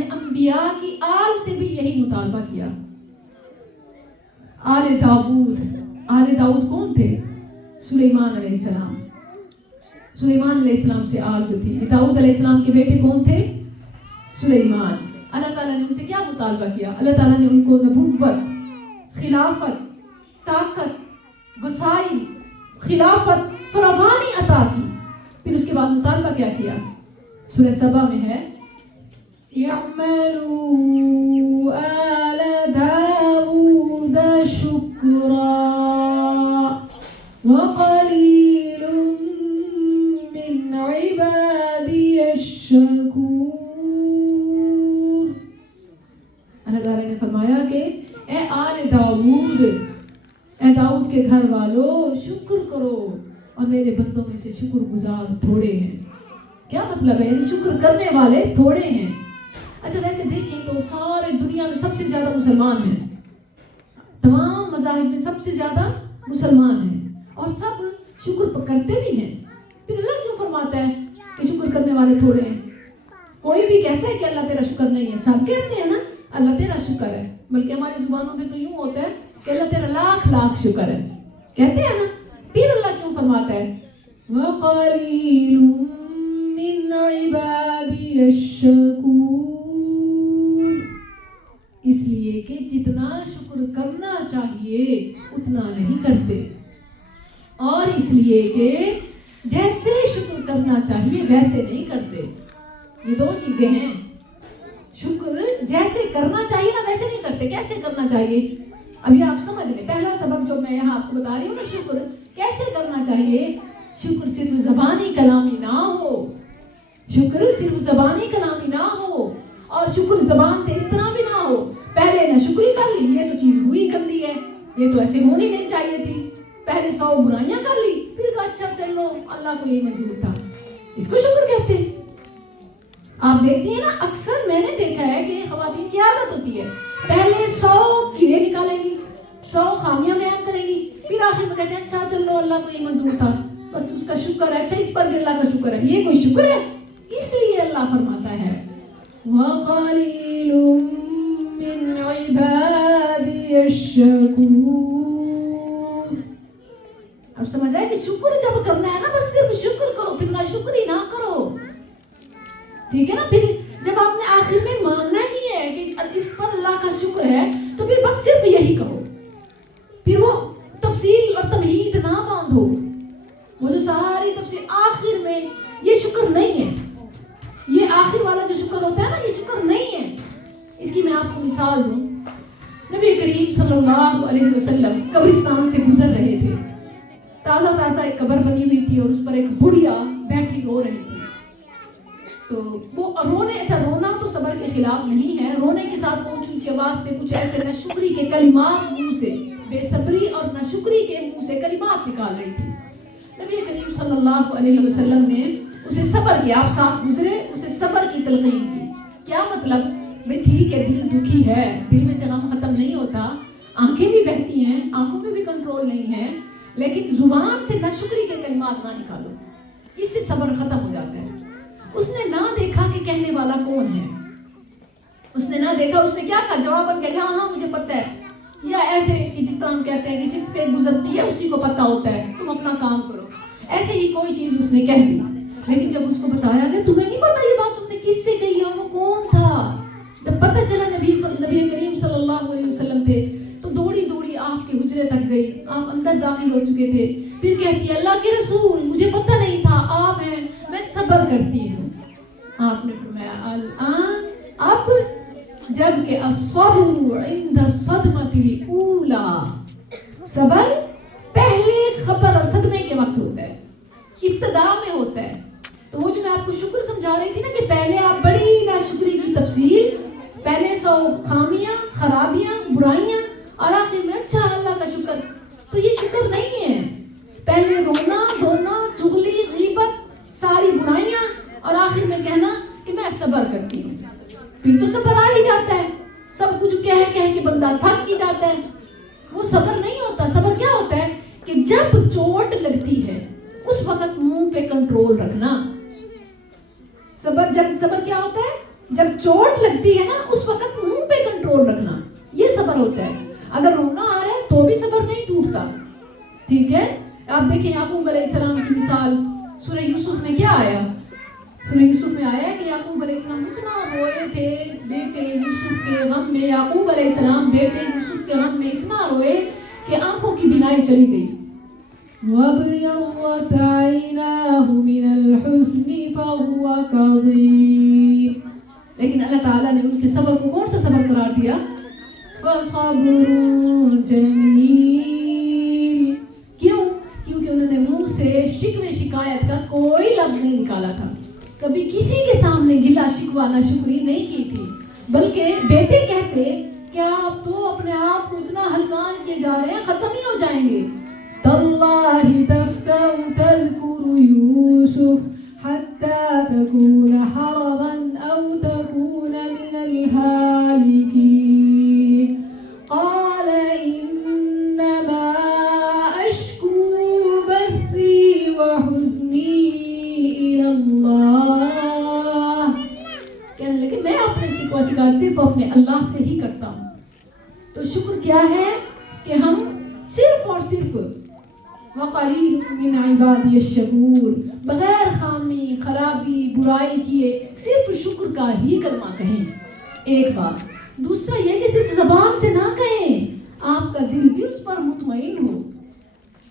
نے انبیاء کی آل سے بھی یہی مطالبہ کیا. آل داؤد کون تھے؟ سلیمان علیہ السلام. سلیمان علیہ السلام سے آل جو تھی. داؤد علیہ السلام کے بیٹے کون تھے؟ سلیمان. اللہ تعالیٰ نے ان سے کیا مطالبہ کیا؟ اللہ تعالیٰ نے ان کو نبوت، خلافت، طاقت، وسائل، خلافت فراوانی عطا کی. پھر اس کے بعد مطالبہ کیا کیا؟ سورہ سبا میں ہے اعملوا آل داود شکرا وقلیل من عبادی الشکور. اللہ تعالیٰ نے فرمایا کہ اے آل داؤد، اے داؤد کے گھر والو، شکر کرو، اور میرے بندوں میں سے شکر گزار تھوڑے ہیں. کیا مطلب ہے؟ یعنی شکر کرنے والے تھوڑے ہیں. اچھا ویسے دیکھیں تو سارے دنیا میں سب سے زیادہ مسلمان ہیں، تمام مذاہب میں سب سے زیادہ مسلمان ہیں، اور سب شکر کرتے بھی ہیں. پھر اللہ کیوں فرماتا ہے کہ شکر کرنے والے تھوڑے ہیں؟ کوئی بھی کہتا ہے کہ اللہ تیرا شکر نہیں ہے؟ سب کہتے ہیں نا اللہ تیرا شکر ہے، بلکہ ہماری زبانوں میں تو یوں ہوتا ہے کہ اللہ تیرا لاکھ لاکھ شکر ہے، کہتے ہیں نا. پھر اللہ کیوں فرماتا ہے وَقَلِيلٌ مِّنْ عِبَادِيَ الشَّكُورُ؟ اس لیے کہ جتنا شکر کرنا چاہیے اتنا نہیں کرتے، اور اس لیے کہ جیسے شکر کرنا چاہیے ویسے نہیں کرتے. یہ دو چیزیں ہیں. شکر جیسے کرنا چاہیے نا ویسے نہیں کرتے. کیسے کرنا چاہیے ابھی آپ سمجھ لیں. پہلا سبب جو میں یہاں آپ کو بتا رہی ہوں نا، شکر کیسے کرنا چاہیے. شکر صرف زبانی کلامی نہ ہو، شکر صرف زبانی کلامی نہ ہو، اور شکر زبان سے اس طرح بھی نہ ہو پہلے نہ شکری کر لی، یہ تو چیز ہوئی گندی ہے، یہ تو ایسے ہونی نہیں چاہیے تھی. پہلے 100 برائیاں کر لی، پھر کہا اچھا چلو اللہ کو یہ منظور تھا، اس کو شکر کہتے ہیں. آپ دیکھتی ہیں نا، اکثر میں نے دیکھا ہے کہ خواتین کی عادت ہوتی ہے پہلے 100 کیڑے نکالیں گی، 100 خامیاں بیان کریں گی، پھر آخر میں کہتے ہیں اچھا چلو اللہ کو یہ منظور تھا، بس اس کا شکر ہے، اچھا اس پر بھی اللہ کا شکر ہے. یہ کوئی شکر ہے؟ اس لیے اللہ فرماتا ہے وَقَلِيلٌ مِّنْ عِبَادِيَ الشَّكُورُ. اب سمجھ آئے کہ شکر جب کرنا ہے نا بس صرف شکر کرو، پھر نہ شکری نہ کرو. ٹھیک ہے نا. پھر جب آپ نے آخر میں ماننا ہی ہے کہ اس پر اللہ کا شکر ہے تو پھر بس صرف یہی کہو. پھر وہ تفصیل اور تمہید نہ باندھو. وہ جو ساری تفصیل آخر میں یہ شکر نہیں ہے، یہ آخر والا جو شکر ہوتا ہے نا یہ شکر نہیں ہے. اس کی میں آپ کو مثال دوں. نبی کریم صلی اللہ علیہ وسلم قبرستان سے گزر رہے تھے. تازہ تازہ ایک قبر بنی ہوئی تھی اور اس پر ایک بڑھیا بیٹھی رو رہی تھی. تو وہ رونا تو صبر کے خلاف نہیں ہے. رونے کے ساتھ اونچی آواز سے کچھ ایسے ناشکری کے کلمات منہ سے، بے صبری اور ناشکری کے منہ سے کلمات نکال رہی تھی. نبی کریم صلی اللہ علیہ وسلم نے اسے صبر کیا. آپ ساتھ گزرے، اسے صبر کی تلقین کی. کیا مطلب؟ بھئی ٹھیک ہے دل دکھی ہے، دل میں سے غم ختم نہیں ہوتا، آنکھیں بھی بہتی ہیں، آنکھوں میں بھی کنٹرول نہیں ہے، لیکن زبان سے ناشکری کے کلمات نہ نکالو، اس سے صبر ختم ہو جاتا ہے. اس نے نہ دیکھا کہ کہنے والا کون ہے، اس نے نہ دیکھا. اس نے کیا کہا؟ جواباً کہا ہاں مجھے پتہ ہے. یا ایسے کہ جس طرح ہم کہتے ہیں کہ جس پہ گزرتی ہے اسی کو پتہ ہوتا ہے، تم اپنا کام کرو، ایسے ہی کوئی چیز اس نے کہہ دی. لیکن جب اس کو بتایا گیا تمہیں نہیں پتا یہ بات تم نے کس سے کہی ہے، وہ کون تھا، جب پتہ چلا نبی کریم صلی اللہ علیہ وسلم تھے تو دوڑی دوڑی آپ کے حجرے تک گئی. آپ اندر داخل ہو چکے تھے. پھر کہتی ہے اللہ کے رسول مجھے پتہ نہیں تھا آپ ہیں، میں صبر کرتی ہوں. آپ نے فرمایا الآن، اب جب کہ الصبر عند الصدمۃ الاولی، صبر پہلے خبر اور صدمے کے وقت ہوتا ہے، ابتدا میں ہوتا ہے. تو وہ جو میں آپ کو شکر سمجھا رہی تھی نا کہ پہلے آپ بڑی ناشکری کی تفصیل، پہلے 100 خامیاں، خرابیاں، برائیاں، اور آخر میں اچھا اللہ کا شکر. تو یہ شکر نہیں ہے. پہلے رونا دھونا، چغلی، غیبت، ساری برائیاں، اور آخر میں کہنا کہ میں صبر کرتی ہوں. پھر تو صبر آ ہی جاتا ہے، سب کچھ کہہ کے بندہ تھک ہی جاتا ہے. وہ صبر نہیں ہوتا. صبر کیا ہوتا ہے کہ جب چوٹ لگتی ہے اس وقت منہ پہ کنٹرول رکھنا. صبر کیا ہوتا ہے؟ جب چوٹ لگتی ہے نا اس وقت منہ پہ کنٹرول رکھنا، یہ صبر ہوتا ہے. اگر رونا آ رہا ہے تو بھی صبر نہیں ٹوٹتا. ٹھیک ہے. آپ دیکھیں یعقوب علیہ السلام کی مثال سورہ یوسف میں کیا آیا؟ سورہ یوسف میں آیا کہ یعقوب علیہ السلام اتنا روئے تھے بیٹے یوسف کے غم میں. یعقوب علیہ السلام بیٹے یوسف کے غم میں اتنا روئے کہ آنکھوں کی بینائی چلی گئی. وَابْيَضَّتْ عَيْنَاهُ مِنَ الْحُزْنِ فَهُوَ كَظِيمٌ. لیکن اللہ تعالیٰ نے ان کے صبر کو کون سا صبر قرار دیا؟ وَصَبْرٌ جَمِيلٌ. کیوں؟ کیونکہ انہوں نے منہ سے شکوے شکایت کا کوئی لفظ نہیں نکالا تھا، کبھی کسی کے سامنے گلا شکوہ نہ شکری نہیں کی تھی، بلکہ بیٹے کہتے کیا آپ تو اپنے آپ کو اتنا ہلکان کیے جا رہے ہیں، ختم ہی ہو جائیں گے. تاللہ تفتأ تذکر یوسف حتی تکون حرضا او تکون من الہالکین. قال انما اشکو بثی وحزنی الی اللہ. کہنے لگے میں اپنے شکوہ شکایت صرف اپنے اللہ سے ہی کرتا ہوں. تو شکر کیا ہے کہ ہم صرف اور صرف وَقَلِيلٌ مِّنْ عِبَادِيَ الشَّكُورُ بغیر خامی خرابی برائی کیے صرف شکر کا ہی کلمہ کہیں. ایک بات. دوسرا یہ کہ صرف زبان سے نہ کہیں، آپ کا دل بھی اس پر مطمئن ہو،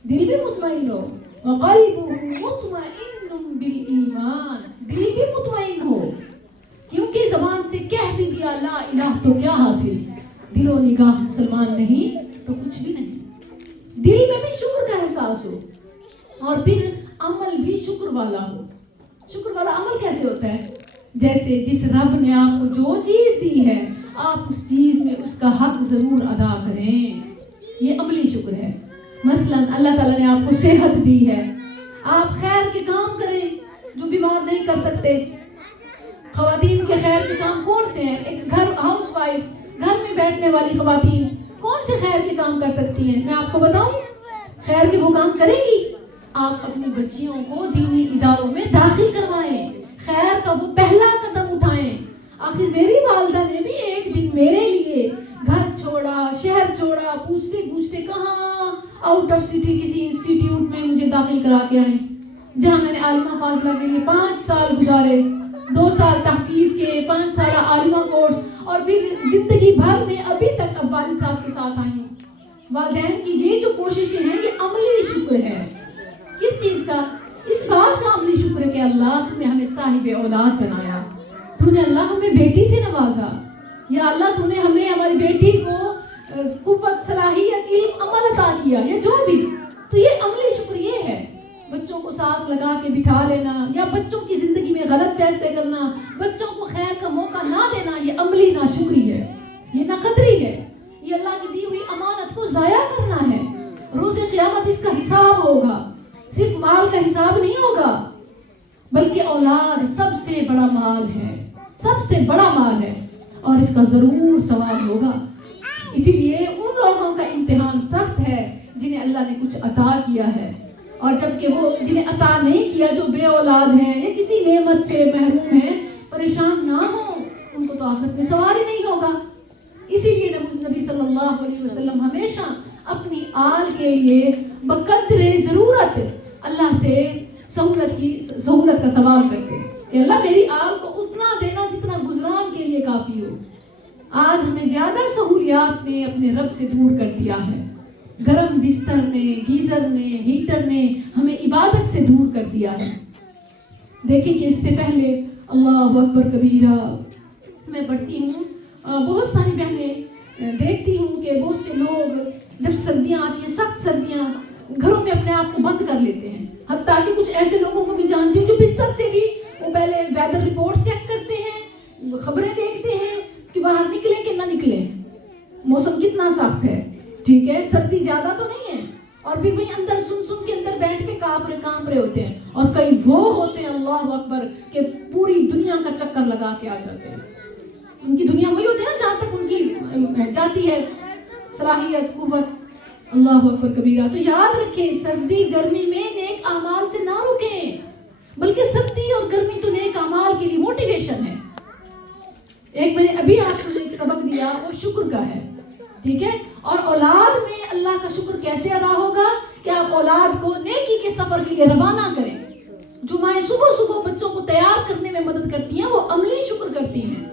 دل بھی مطمئن ہو. وَقَلْبُهُ مُطْمَئِنٌ بِالْإِيمَانِ. دل بھی مطمئن ہو، کیونکہ زبان سے کہہ بھی دیا لا الہ تو کیا حاصل، دل و نگاہ مسلمان نہیں تو کچھ بھی نہیں. دل میں بھی شکر کا احساس ہو اور پھر عمل بھی شکر والا ہو. شکر والا عمل کیسے ہوتا ہے؟ جیسے جس رب نے آپ کو جو چیز دی ہے آپ اس چیز میں اس کا حق ضرور ادا کریں، یہ عملی شکر ہے. مثلا اللہ تعالیٰ نے آپ کو صحت دی ہے، آپ خیر کے کام کریں جو بیمار نہیں کر سکتے. خواتین کے خیر کے کام کون سے ہیں؟ ایک گھر ہاؤس وائف، گھر میں بیٹھنے والی خواتین کون سے خیر کے کام کر سکتی ہیں؟ میں آپ کو بتاؤں خیر کے وہ کام کریں گی. آپ اپنی بچیوں کو دینی اداروں میں داخل کروائیں، خیر کا وہ پہلا قدم اٹھائیں. آخر میری والدہ نے بھی ایک دن میرے لیے گھر چھوڑا، شہر چھوڑا، پوچھتے پوچھتے کہاں آؤٹ آف سٹی کسی انسٹیٹیوٹ میں مجھے داخل کرا کے آئیں، جہاں میں نے عالمہ فاضلہ کے لیے 5 سال گزارے، 2 سال تحفیظ کے، 5 سال عالمہ کورس، اور پھر زندگی بھر میں ابھی تک اب والد صاحب کے ساتھ آئی ہوں. والدین کی یہ جو کوششیں ہیں یہ عملی شکر ہے. کس چیز کا؟ اس بات کا عملی شکر ہے کہ اللہ تم نے ہمیں صاحب اولاد بنایا، تم نے اللہ ہمیں بیٹی سے نوازا، یا اللہ تم نے ہمیں ہماری بیٹی کو قوت صلاحیت علم عمل عطا کیا، یا جو بھی. تو یہ عملی شکر یہ ہے. بچوں کو ساتھ لگا کے بٹھا لینا یا بچوں کی زندگی میں غلط فیصلے کرنا، بچوں کو خیر کا موقع نہ دینا، یہ عملی ناشکری ہے، یہ ناقدری ہے. یہ اللہ کی دی ہوئی امانت کو ضائع کرنا ہے. روز قیامت اس کا حساب ہوگا. صرف مال کا حساب نہیں ہوگا بلکہ اولاد سب سے بڑا مال ہے، سب سے بڑا مال ہے، اور اس کا ضرور سوال ہوگا. اسی لیے ان لوگوں کا امتحان سخت ہے جنہیں اللہ نے کچھ عطا کیا ہے، اور جبکہ وہ جنہیں عطا نہیں کیا، جو بے اولاد ہیں یا کسی نعمت سے محروم ہیں، پریشان نہ ہوں، ان کو تو آخرت میں سوال ہی نہیں ہوگا. اسی لیے نبی صلی اللہ علیہ وسلم ہمیشہ اپنی آل کے لیے بقدر ضرورت اللہ سے سہولت کا سوال کرتے کہ اللہ میری آل کو اتنا دینا جتنا گزران کے لیے کافی ہو. آج ہمیں زیادہ سہولیات نے اپنے رب سے دور کر دیا ہے. گرم بستر نے، گیزر نے، ہیٹر نے ہمیں عبادت سے دور کر دیا ہے. دیکھیں کہ اس سے پہلے اللہ اکبر کبیرہ میں پڑھتی ہوں، بہت ساری بہنیں دیکھتی ہوں کہ بہت سے لوگ جب سردیاں آتی ہیں، سخت سردیاں، گھروں میں اپنے آپ کو بند کر لیتے ہیں. حتیٰ کہ کچھ ایسے لوگوں کو بھی جانتی ہوں جو بستر سے بھی وہ پہلے ویدر رپورٹ چیک کرتے ہیں، خبریں دیکھتے ہیں کہ باہر نکلیں کہ نہ نکلیں، موسم کتنا سخت ہے. ٹھیک ہے، سردی زیادہ تو نہیں ہے، اور پھر وہیں اندر سن کے اندر بیٹھ کے کانپ رہے ہوتے ہیں. اور کئی وہ ہوتے ہیں اللہ اکبر کہ پوری دنیا کا چکر لگا کے آ جاتے ہیں. ان کی دنیا وہی ہوتی ہے نا جہاں تک ان کی جاتی ہے صلاحیت، قوت. اللہ اکبر کبیرہ. تو یاد رکھیں سردی گرمی میں نیک اعمال سے نہ رکیں، بلکہ سردی اور گرمی تو نیک اعمال کے لیے موٹیویشن ہے. ایک میں نے ابھی آپ کو ایک سبق دیا وہ شکر کا ہے، ٹھیک ہے؟ اور اولاد میں اللہ کا شکر کیسے ادا ہوگا کہ آپ اولاد کو نیکی کے سفر کے لیے روانہ کریں۔ جو مائیں صبح صبح بچوں کو تیار کرنے میں مدد کرتی ہیں وہ عملی شکر کرتی ہیں،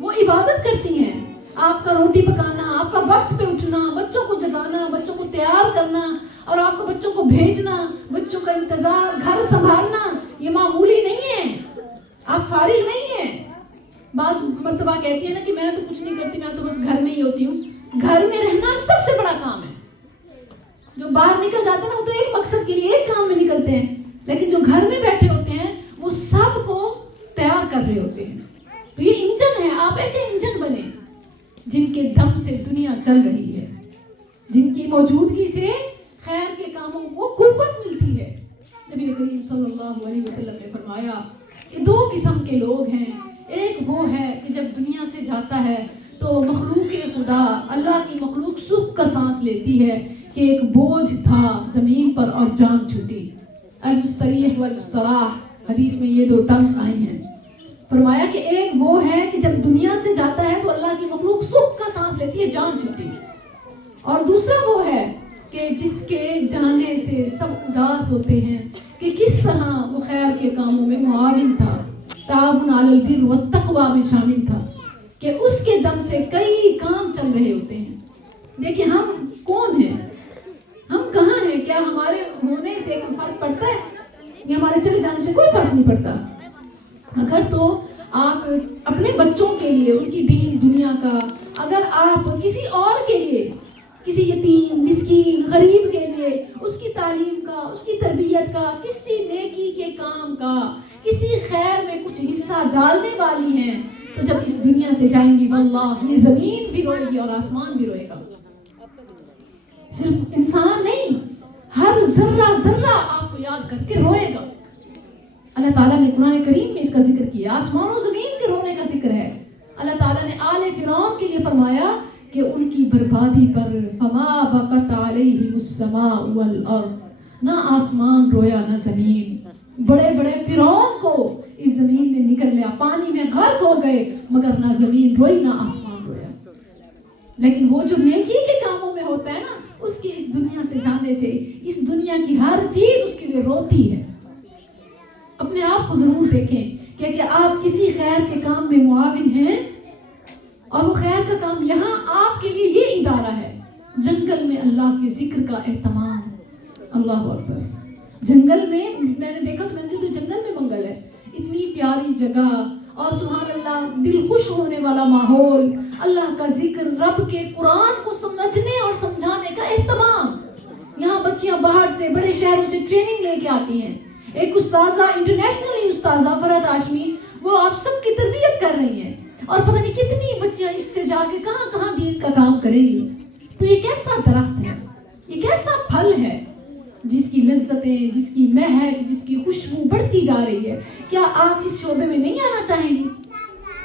وہ عبادت کرتی ہیں۔ آپ کا روٹی پکانا، آپ کا وقت پہ اٹھنا، بچوں کو جگانا، بچوں کو تیار کرنا اور آپ کو بچوں کو بھیجنا، بچوں کا انتظار، گھر سنبھالنا، یہ معمولی نہیں ہے۔ آپ فارغ نہیں ہیں۔ بعض مرتبہ کہتی ہیں نا کہ میں تو کچھ نہیں کرتی، میں تو بس گھر میں ہی ہوتی ہوں۔ گھر میں رہنا سب سے بڑا کام ہے۔ جو باہر نکل جاتے ہیں نا وہ تو ایک مقصد کے لیے ایک کام میں نکلتے ہیں، لیکن جو گھر میں بیٹھے ہوتے ہیں وہ سب کو تیار کر رہے ہوتے ہیں۔ تو یہ انجن ہے، آپ ایسے انجن بنے جن کے دم سے دنیا چل رہی ہے، جن کی موجودگی سے خیر کے کاموں کو قوت ملتی ہے۔ نبی کریم صلی اللہ علیہ وسلم نے فرمایا کہ دو قسم کے لوگ ہیں، ایک وہ ہے کہ جب دنیا سے جاتا ہے تو مخلوق خدا، اللہ کی مخلوق سکھ کا سانس لیتی ہے کہ ایک بوجھ تھا زمین پر اور جان چھوٹی۔ المستریح والمستراح، حدیث میں یہ دو ٹرمز آئی ہیں۔ فرمایا کہ ایک وہ ہے کہ جب دنیا سے جاتا ہے تو اللہ کی مخلوق سکھ کا سانس لیتی ہے، جان چھوٹی، اور دوسرا وہ ہے کہ جس کے جانے سے سب اداس ہوتے ہیں کہ کس طرح وہ خیر کے کاموں میں معاون تھا، تعاون علی البر والتقوی میں شامل تھا، کہ اس کے دم سے کئی کام چل رہے ہوتے ہیں۔ دیکھیں ہم کون ہیں، ہم کہاں ہیں؟ کیا ہمارے ہونے سے کوئی فرق پڑتا ہے؟ یا ہمارے چلے جانے سے کوئی فرق نہیں پڑتا؟ اگر تو آپ اپنے بچوں کے لیے ان کی دین دنیا کا، اگر آپ کسی اور کے لیے، کسی یتیم مسکین غریب کے لیے اس کی تعلیم کا، اس کی تربیت کا، کسی نیکی کے کام کا، کسی خیر میں کچھ حصہ ڈالنے والی ہیں، تو جب اس دنیا سے جائیں گی واللہ یہ زمین بھی روئے گی اور آسمان بھی روئے گا۔ صرف انسان نہیں، ہر ذرہ ذرہ آپ کو یاد کر کے روئے گا۔ اللہ تعالیٰ نے قرآن کریم میں اس کا ذکر کیا، آسمان و زمین کے رونے کا ذکر ہے۔ اللہ تعالیٰ نے آل فرعون کے لیے فرمایا کہ ان کی بربادی پر فما بقت علیہم السماء والارض، نہ آسمان رویا نہ زمین۔ بڑے بڑے فرعون کو اس زمین نے نکل لیا، پانی میں غرق ہو گئے، مگر نہ زمین روئی نہ آسمان رویا۔ لیکن وہ جو نیکی کے کاموں میں ہوتا ہے نا، اس کی اس دنیا سے جانے سے اس دنیا کی ہر چیز اس کے لیے روتی ہے۔ اپنے آپ کو ضرور دیکھیں کہ آپ کسی خیر کے کام میں معاون ہیں، اور وہ خیر کا کام یہاں آپ کے لیے یہ ادارہ ہے، جنگل میں اللہ کے ذکر کا اہتمام۔ اللہ اکبر۔ جنگل میں میں نے دیکھا تو میں نے تو جنگل میں منگل ہے، اتنی پیاری جگہ، اور سبحان اللہ دل خوش ہونے والا ماحول، اللہ کا ذکر، رب کے قرآن کو سمجھنے اور سمجھانے کا اہتمام۔ یہاں بچیاں باہر سے بڑے شہروں سے ٹریننگ لے کے آتی ہیں۔ ایک استاذہ، انٹرنیشنلی استاذہ فرحت ہاشمی، وہ آپ سب کی تربیت کر رہی ہیں، اور پتہ نہیں کتنی بچیاں اس سے جا کے کہاں کہاں دین کا کام کریں گی۔ تو یہ کیسا درخت ہے، یہ کیسا پھل ہے جس کی لذتیں، جس کی مہک، جس کی خوشبو بڑھتی جا رہی ہے۔ کیا آپ اس شعبے میں نہیں آنا چاہیں گی؟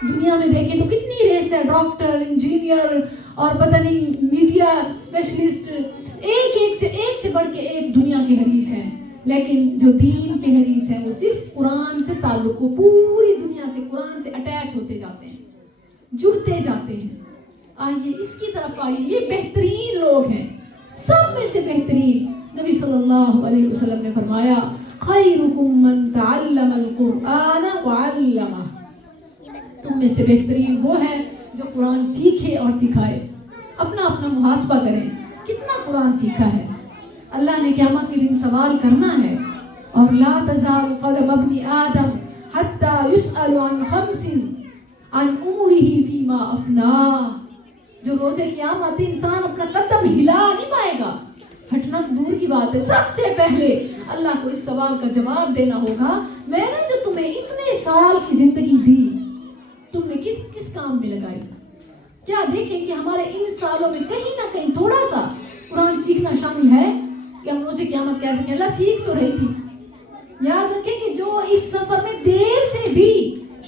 دنیا میں دیکھیں تو کتنی ریس ہے، ڈاکٹر، انجینئر اور پتہ نہیں میڈیا اسپیشلسٹ، ایک سے بڑھ کے ایک دنیا کے حریث ہیں، لیکن جو دین کے حریث ہیں وہ صرف قرآن سے تعلق، وہ پوری دنیا سے قرآن سے اٹیچ ہوتے جاتے ہیں، جڑتے جاتے ہیں۔ آئیے اس کی طرف آئیے، یہ بہترین لوگ ہیں، سب میں سے بہترین۔ نبی صلی اللہ علیہ وسلم نے فرمایا خیرکم من تعلم القرآن وعلمہ، تم میں سے بہترین وہ ہے جو قرآن سیکھے اور سکھائے۔ اپنا اپنا محاسبہ کریں، کتنا قرآن سیکھا ہے؟ اللہ نے قیامت کے دن سوال کرنا ہے، اور لا تزال قدم ابن آدم حتی یسأل عن خمس عن عمرہ فیما افناہ۔ جو روز قیامت انسان اپنا قدم ہلا نہیں پائے گا، ہٹنا دور کی بات ہے، سب سے پہلے اللہ کو اس سوال کا جواب دینا ہوگا، میں نے جو تمہیں اتنے سال کی زندگی دی، تم نے کس کام میں لگائی؟ کیا دیکھیں کہ ہمارے ان سالوں میں کہیں نہ کہیں تھوڑا سا قرآن سیکھنا شامل ہے کہ ہم روز قیامت کہہ سکیں اللہ سیکھ تو رہی تھی۔ یاد رکھیں کہ جو اس سفر میں دیر سے بھی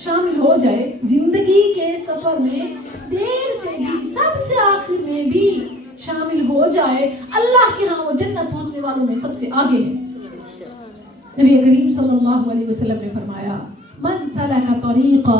شامل ہو جائے، زندگی کے سفر میں دیر سے بھی، سب سے آخر میں بھی شامل ہو جائے، اللہ کے ہاں وہ جنت پہنچنے والوں میں سب سے آگے ہے۔ نبی کریم صلی اللہ علیہ وسلم نے فرمایا من سلک طریقا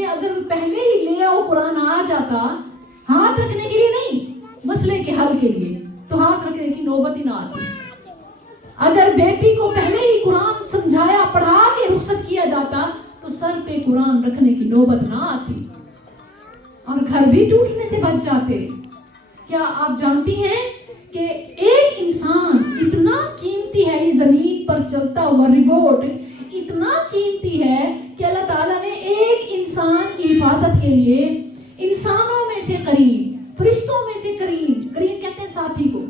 کہ اگر پہلے ہی لے آؤ قرآن آ جاتا ہاتھ رکھنے کے لیے نہیں، مسئلے کے حل کے لیے، تو ہاتھ رکھنے کی نوبت ہی نہ آتی. اگر بیٹی کو پہلے ہی قرآن سمجھایا پڑھا کے رخصت کیا جاتا تو سر پہ قرآن رکھنے کی نوبت نہ آتی اور گھر بھی ٹوٹنے سے بچ جاتے. کیا آپ جانتی ہیں کہ ایک انسان اتنا قیمتی ہے، یہ زمین پر چلتا ہوا ریبوٹ اتنا قیمتی ہے کہ اللہ تعالیٰ نے ایک انسان کی حفاظت کے لیے انسانوں میں سے قرین، فرشتوں میں سے قرین، قرین کہتے ہیں ساتھی کو،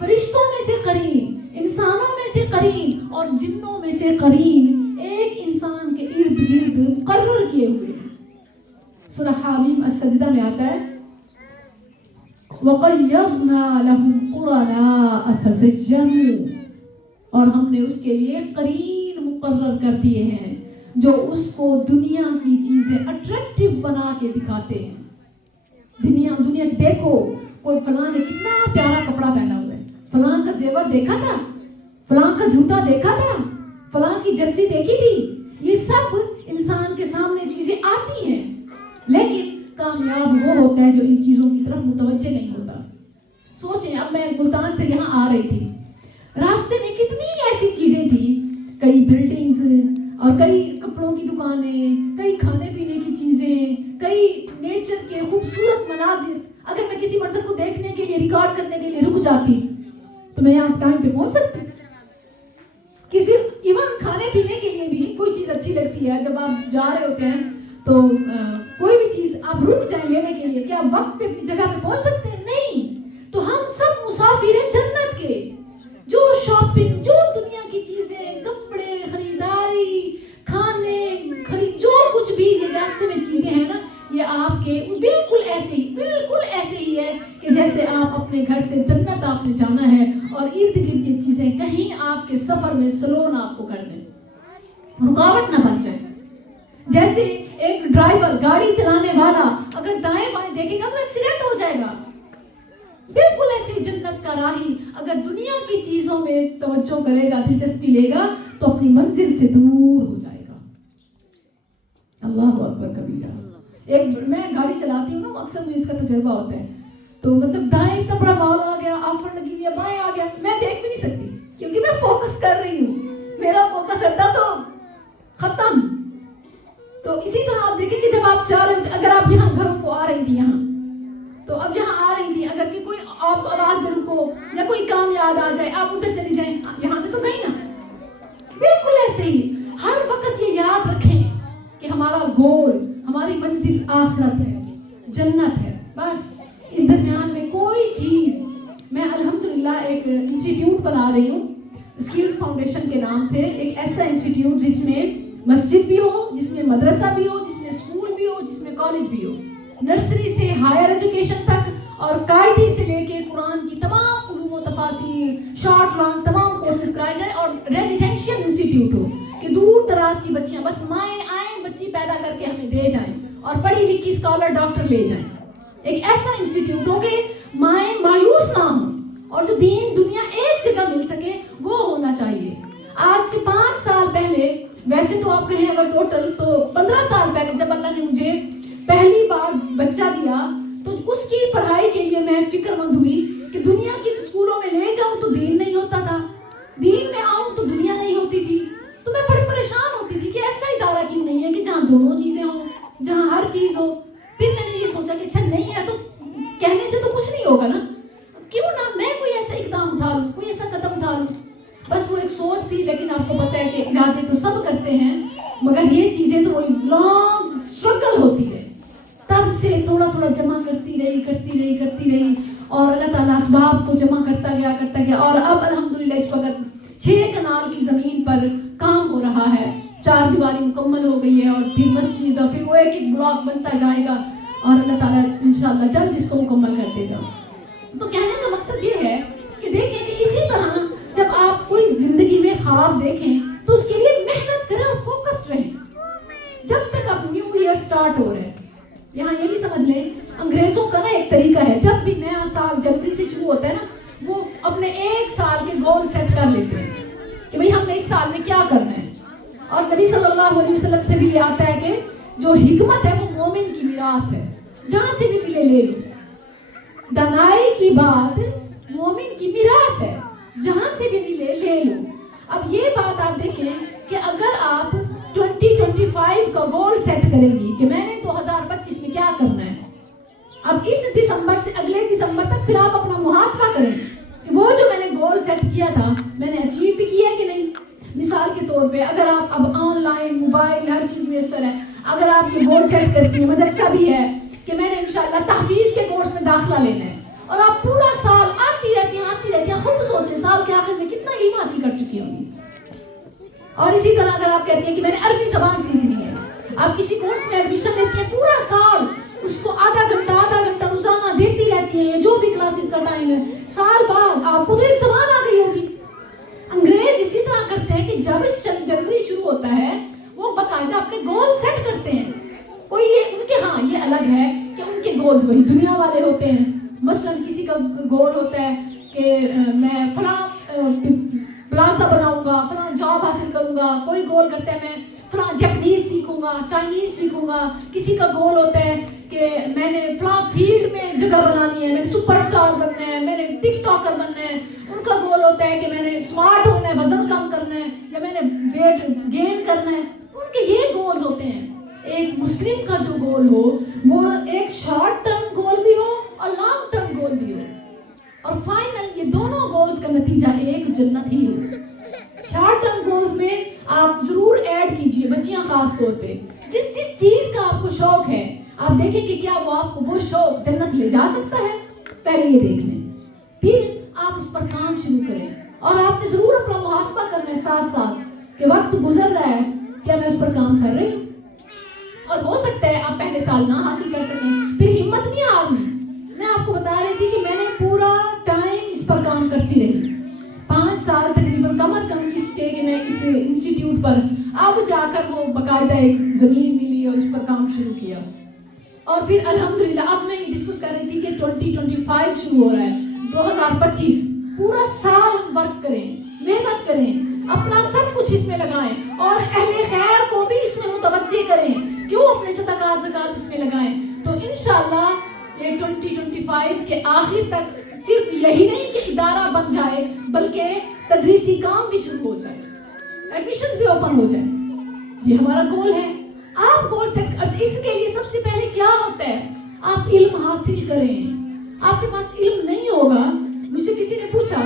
فرشتوں میں سے قرین، انسانوں میں سے قرین اور جنوں میں سے قرین ایک انسان کے ارد گرد مقرر کیے ہوئے ہیں. سورہ حامیم السجدہ میں آتا ہے وَقَيَّضْنَا لَهُمْ قُرَنَاءَ فَزَيَّنُوا، اور ہم نے اس کے لیے قرین مقرر کر دیے ہیں جو اس کو دنیا کی چیزیں اٹریکٹیو بنا کے دکھاتے ہیں. دنیا دیکھو، کوئی فلاں نے کتنا پیارا کپڑا پہنا ہوا ہے، فلاں کا زیور دیکھا تھا، فلاں کا جوتا دیکھا تھا، فلاں کی جرسی دیکھی تھی. یہ سب انسان کے سامنے چیزیں آتی ہیں، لیکن کامیاب وہ ہوتا ہے جو ان چیزوں کی طرف متوجہ نہیں ہوتا. سوچیں، اب میں ملتان سے یہاں آ رہی تھی، راستے میں کتنی ایسی چیزیں تھیں، کئی بلڈنگز اور کئی کپڑوں کی دکانیں، کئی کھانے پینے کی چیزیں، کئی نیچر کے خوبصورت مناظر. اگر میں کسی منظر کو دیکھنے کے لیے، ریکارڈ کرنے کے لیے رک جاتی تو میں یہاں ٹائم پہ پہنچ سکتی. کسی ایون کھانے پینے کے لیے بھی کوئی چیز اچھی لگتی ہے، جب آپ جا رہے ہوتے ہیں تو کوئی بھی چیز آپ رک جائیں لینے کے لیے، کیا وقت پہ اپنی جگہ پہ پہنچ سکتے ہیں؟ نہیں. تو ہم سب مسافر ہیں جنت کے. جو شاپنگ، جو دنیا کی چیزیں، کپڑے، خریداری، کھانے جو کچھ بھی یہ راستے میں چیزیں ہیں نا، یہ آپ کے بالکل ایسے ہی ہے کہ جیسے آپ اپنے گھر سے جنت آپ نے جانا ہے اور ارد گرد کی چیزیں کہیں آپ کے سفر میں سلو نہ آپ کو کر دیں، رکاوٹ نہ بن جائے. جیسے ایک ڈرائیور، گاڑی چلانے والا اگر دائیں بائیں دیکھے گا تو ایکسیڈنٹ ہو جائے گا. بالکل ایسے ہی جنت کا راہی اگر دنیا کی چیزوں میں توجہ کرے گا، دلچسپی لے گا تو اپنی منزل سے دور ہو جائے گا. اللہ اکبر کبیرہ. میں گاڑی چلاتی ہوں نا، اکثر مجھے اس کا تجربہ ہوتا ہے، تو مطلب دائیں اتنا بڑا مال آ گیا، آفر لگی ہوئی ہے، بائیں آ گیا، میں دیکھ بھی نہیں سکتی کیونکہ میں فوکس کر رہی ہوں. میرا فوکس ہٹا تو ختم. تو اسی طرح آپ دیکھیں کہ جب آپ جا رہے ہیں، اگر آپ یہاں گھروں کو آ رہی تھی یہاں، تو اب یہاں آ رہی تھی، اگر کہ کوئی آپ کو آواز دے رکو یا کوئی کام یاد آ جائے، آپ ادھر چلی جائیں، یہاں سے تو گئی نا. بالکل ایسے ہی ہر وقت یہ یاد رکھیں کہ ہمارا گول، ہماری منزل آخرت ہے، جنت ہے. بس اس درمیان میں کوئی چیز، میں الحمدللہ ایک انسٹیٹیوٹ بنا رہی ہوں اسکلز فاؤنڈیشن کے نام سے، ایک ایسا انسٹیٹیوٹ جس میں مسجد بھی ہو، جس میں مدرسہ بھی ہو، جس میں اسکول بھی ہو، جس میں کالج بھی ہو، نرسری سے ہائر ایجوکیشن تک، اور قاعدے سے لے کے قرآن کی تمام علوم و تفاسیر، شارٹ لانگ تمام کورسز کرائے جائیں، اور ریزیڈینشیل انسٹیٹیوٹ ہو کہ دور دراز کی بچیاں بس مائیں آئیں، بچی پیدا کر کے ہمیں دے جائیں اور پڑھی لکھی اسکالر ڈاکٹر لے جائیں. ایک ایسا انسٹیٹیوٹ ہو کہ مائیں مایوس نہ ہوں اور جو دین دنیا ایک جگہ مل سکے وہ ہونا چاہیے. آج سے 5 سال پہلے، ویسے تو آپ کہیں اگر ٹوٹل تو 15 سال پہلے جب اللہ نے مجھے پہلی بار بچہ دیا تو اس کی پڑھائی کے لیے میں فکر مند ہوئی کہ دنیا کے اسکولوں میں لے جاؤں تو دین نہیں ہوتا تھا، دین میں آؤں تو دنیا نہیں ہوتی تھی. تو میں بڑی پریشان ہوتی تھی کہ ایسا ادارہ کیوں نہیں ہے کہ جہاں دونوں چیزیں ہوں، جہاں ہر چیز ہو. پھر میں نے یہ سوچا کہ اچھا نہیں ہے تو کہنے سے تو کچھ نہیں ہوگا نا، کیوں نہ میں کوئی ایسا اقدام اٹھا لوں، کوئی ایسا قدم اٹھا لوں. بس وہ ایک سوچ تھی، لیکن آپ کو پتہ ہے کہ ارادے تو سب کرتے ہیں مگر یہ چیزیں تو وہی لانگ اسٹرگل ہوتی ہے. تب سے تھوڑا تھوڑا جمع کرتی رہی اور اللہ تعالیٰ اسباب کو جمع کرتا گیا اور اب الحمدللہ اس وقت 6 کنال کی زمین پر کام ہو رہا ہے. 4 دیواری مکمل ہو گئی ہے اور پھر مسجد اور پھر وہ ایک بلاک بنتا جائے گا اور اللہ تعالیٰ انشاءاللہ جلد اس کو مکمل کر دے گا. تو کہنے کا مقصد یہ ہے کہ دیکھیں کہ اسی طرح جب آپ کوئی زندگی میں خواب دیکھیں تو اس کے لیے محنت کریں اور فوکسڈ رہیں جب تک اب نیو ایئر سٹارٹ ہو رہے ہیں. یہاں یہ بھی سمجھ لیں، انگریزوں کا نا ایک طریقہ ہے، جب بھی نیا سال جنوری سے شروع ہوتا ہے نا، وہ اپنے 1 سال کے گول سیٹ کر لیتے ہیں کہ بھئی ہم نے اس سال میں کیا کرنا ہے. اور نبی صلی اللہ علیہ وسلم سے بھی یہ آتا ہے کہ جو حکمت ہے وہ مومن کی میراث ہے، جہاں سے بھی ملے لے لو. دنائی کی بات مومن کی میراث ہے، جہاں سے بھی ملے لے لو. اب یہ بات آپ دیکھیں کہ اگر آپ 2025 کا گول سیٹ کریں گی کہ میں نے 2025 میں کیا کرنا ہے، اب اس دسمبر سے اگلے دسمبر تک پھر آپ اپنا محاسبہ کریں کہ وہ جو میں نے گول سیٹ کیا تھا میں نے اچیو بھی کیا کہ نہیں. مثال کے طور پہ اگر آپ اب آن لائن موبائل ہر چیز میسر ہے، اگر آپ یہ گول سیٹ کرتی ہیں، مدرسہ بھی ہے کہ میں نے انشاءاللہ تحفیظ کے کورس میں داخلہ لینا ہے، اور آپ پورا سال آتی رہتی ہیں، خود سوچیں سال کے آخر میں کتنا علم حاصل کر چکی ہوں گی. اور اسی طرح اگر آپ کہتی ہیں کہ میں نے عربی زبان سیکھنی ہے، آپ کسی کورس میں ایڈمیشن لیتی ہیں، پورا سال اس کو آدھا گھنٹہ روزانہ دیتی رہتی ہیں، جو بھی کلاسز کا ٹائم ہے، سال بعد آپ کو تو ایک زبان آ گئی ہوگی. انگریز اسی طرح کرتے ہیں کہ جب جنوری شروع ہوتا ہے وہ باقاعدہ اپنے گول سیٹ کرتے ہیں. کوئی یہ ان کے ہاں یہ الگ ہے کہ ان کے گولز وہی دنیا والے ہوتے ہیں. مثلا کسی کا گول ہوتا ہے کہ میں فلاں پلازا بناؤں گا، فلاں جاب حاصل کروں گا. کوئی گول کرتا ہے میں فلاں جاپنیز سیکھوں گا، چائنیز سیکھوں گا. کسی کا گول ہوتا ہے کہ میں نے فلاں فیلڈ میں جگہ بنانی ہے، میں نے سپر اسٹار بننا ہے، میں نے ٹک ٹاکر بننا ہے. ان کا گول ہوتا ہے کہ میں نے اسمارٹ ہونا ہے، وزن کم کرنا ہے، یا میں نے ویٹ گین کرنا ہے. ان کے یہ گولز ہوتے ہیں. ایک مسلم کا جو گول ہو وہ ایک شارٹ ٹرم گول بھی ہو اور لانگ ٹرم گول بھی ہو، اور فائنل یہ دونوں گولز کا نتیجہ ایک جنت ہی ہو. شارٹ ٹرم گولز میں آپ ضرور ایڈ کیجئے، بچیاں خاص طور پہ جس چیز کا آپ کو شوق ہے آپ دیکھیں کہ کیا وہ آپ کو وہ شوق جنت لے جا سکتا ہے. پہلے یہ دیکھ لیں، پھر آپ اس پر کام شروع کریں. اور آپ نے ضرور اپنا محاسبہ کرنا ہے ساتھ ساتھ کہ وقت گزر رہا ہے، کیا میں اس پر کام کر رہی ہوں. اور ہو سکتا ہے آپ پہلے سال نہ حاصل کر سکیں، پھر ہمت نہیں ہارنی. میں آپ کو بتا رہی تھی کہ میں نے پورا ٹائم اس پر کام کرتی رہی، 5 سال تقریباً کم از کم اس کے کہ میں اس انسٹیٹیوٹ پر اب جا کر وہ باقاعدہ ایک زمین ملی اور اس پر کام شروع کیا. اور پھر الحمدللہ اب میں یہ ڈسکس کر رہی تھی کہ 2025 شروع ہو رہا ہے، 2025 پورا سال ہم ورک کریں، محنت کریں، اپنا سب کچھ اس میں لگائیں، اور اہل خیر کو بھی اس میں متوجہ کریں، کیوں اپنے صدقات زکات اس میں لگائیں. تو انشاءاللہ یہ 2025 کے آخر تک صرف یہی نہیں کہ ادارہ بن جائے بلکہ تدریسی کام بھی شروع ہو جائے، ایڈمیشنز بھی اوپن ہو جائے. یہ ہمارا گول ہے. آپ گول سیٹ اس کے لیے سب سے پہلے کیا ہوتا ہے، آپ علم حاصل کریں. آپ کے پاس علم نہیں ہوگا. مجھ سے کسی نے پوچھا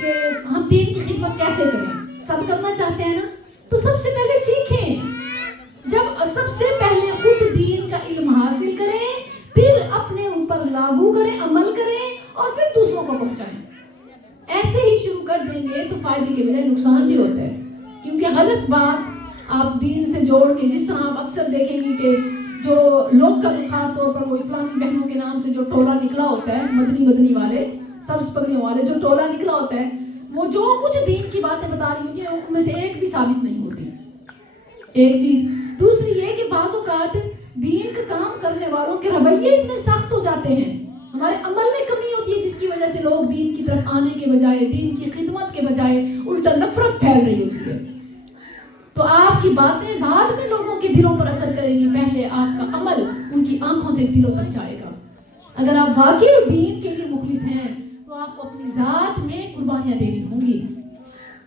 کہ ہم دین کی خدمت کیسے کریں، سب کرنا چاہتے ہیں نا، تو سب سے پہلے سیکھیں. جب سب سے پہلے خود دین کا علم حاصل کریں، پھر اپنے اوپر لاگو کریں، عمل کریں، اور پھر دوسروں کو پہنچائیں. ایسے ہی شروع کر دیں گے تو فائدے کے بجائے نقصان بھی ہوتا ہے، کیونکہ غلط بات آپ دین سے جوڑ کے، جس طرح آپ اکثر دیکھیں گی کہ جو لوگ کا خاص طور پر وہ اسلامی بہنوں کے نام سے جو ٹولہ نکلا ہوتا ہے، مدنی والے، سبز پگڑیوں والے جو ٹولہ نکلا ہوتا ہے، وہ جو کچھ دین کی باتیں بتا رہی ہوتی ہیں ان میں سے ایک بھی ثابت نہیں ہوتی. ایک چیز. دوسری یہ کہ بعض اوقات دین کا کام کرنے والوں کے رویے اتنے سخت ہو جاتے ہیں، ہمارے عمل میں کمی ہوتی ہے، جس کی وجہ سے لوگ دین کی طرف آنے کے بجائے، دین کی خدمت کے بجائے الٹا نفرت پھیل رہی ہوتی ہے. تو آپ کی باتیں بعد میں لوگوں کے دلوں پر اثر کریں گی، پہلے آپ کا عمل ان کی آنکھوں سے دلوں تک جائے گا. اگر آپ واقعی دین کے لیے مخلص ہیں تو آپ کو اپنی ذات میں قربانیاں دینی ہوں گی.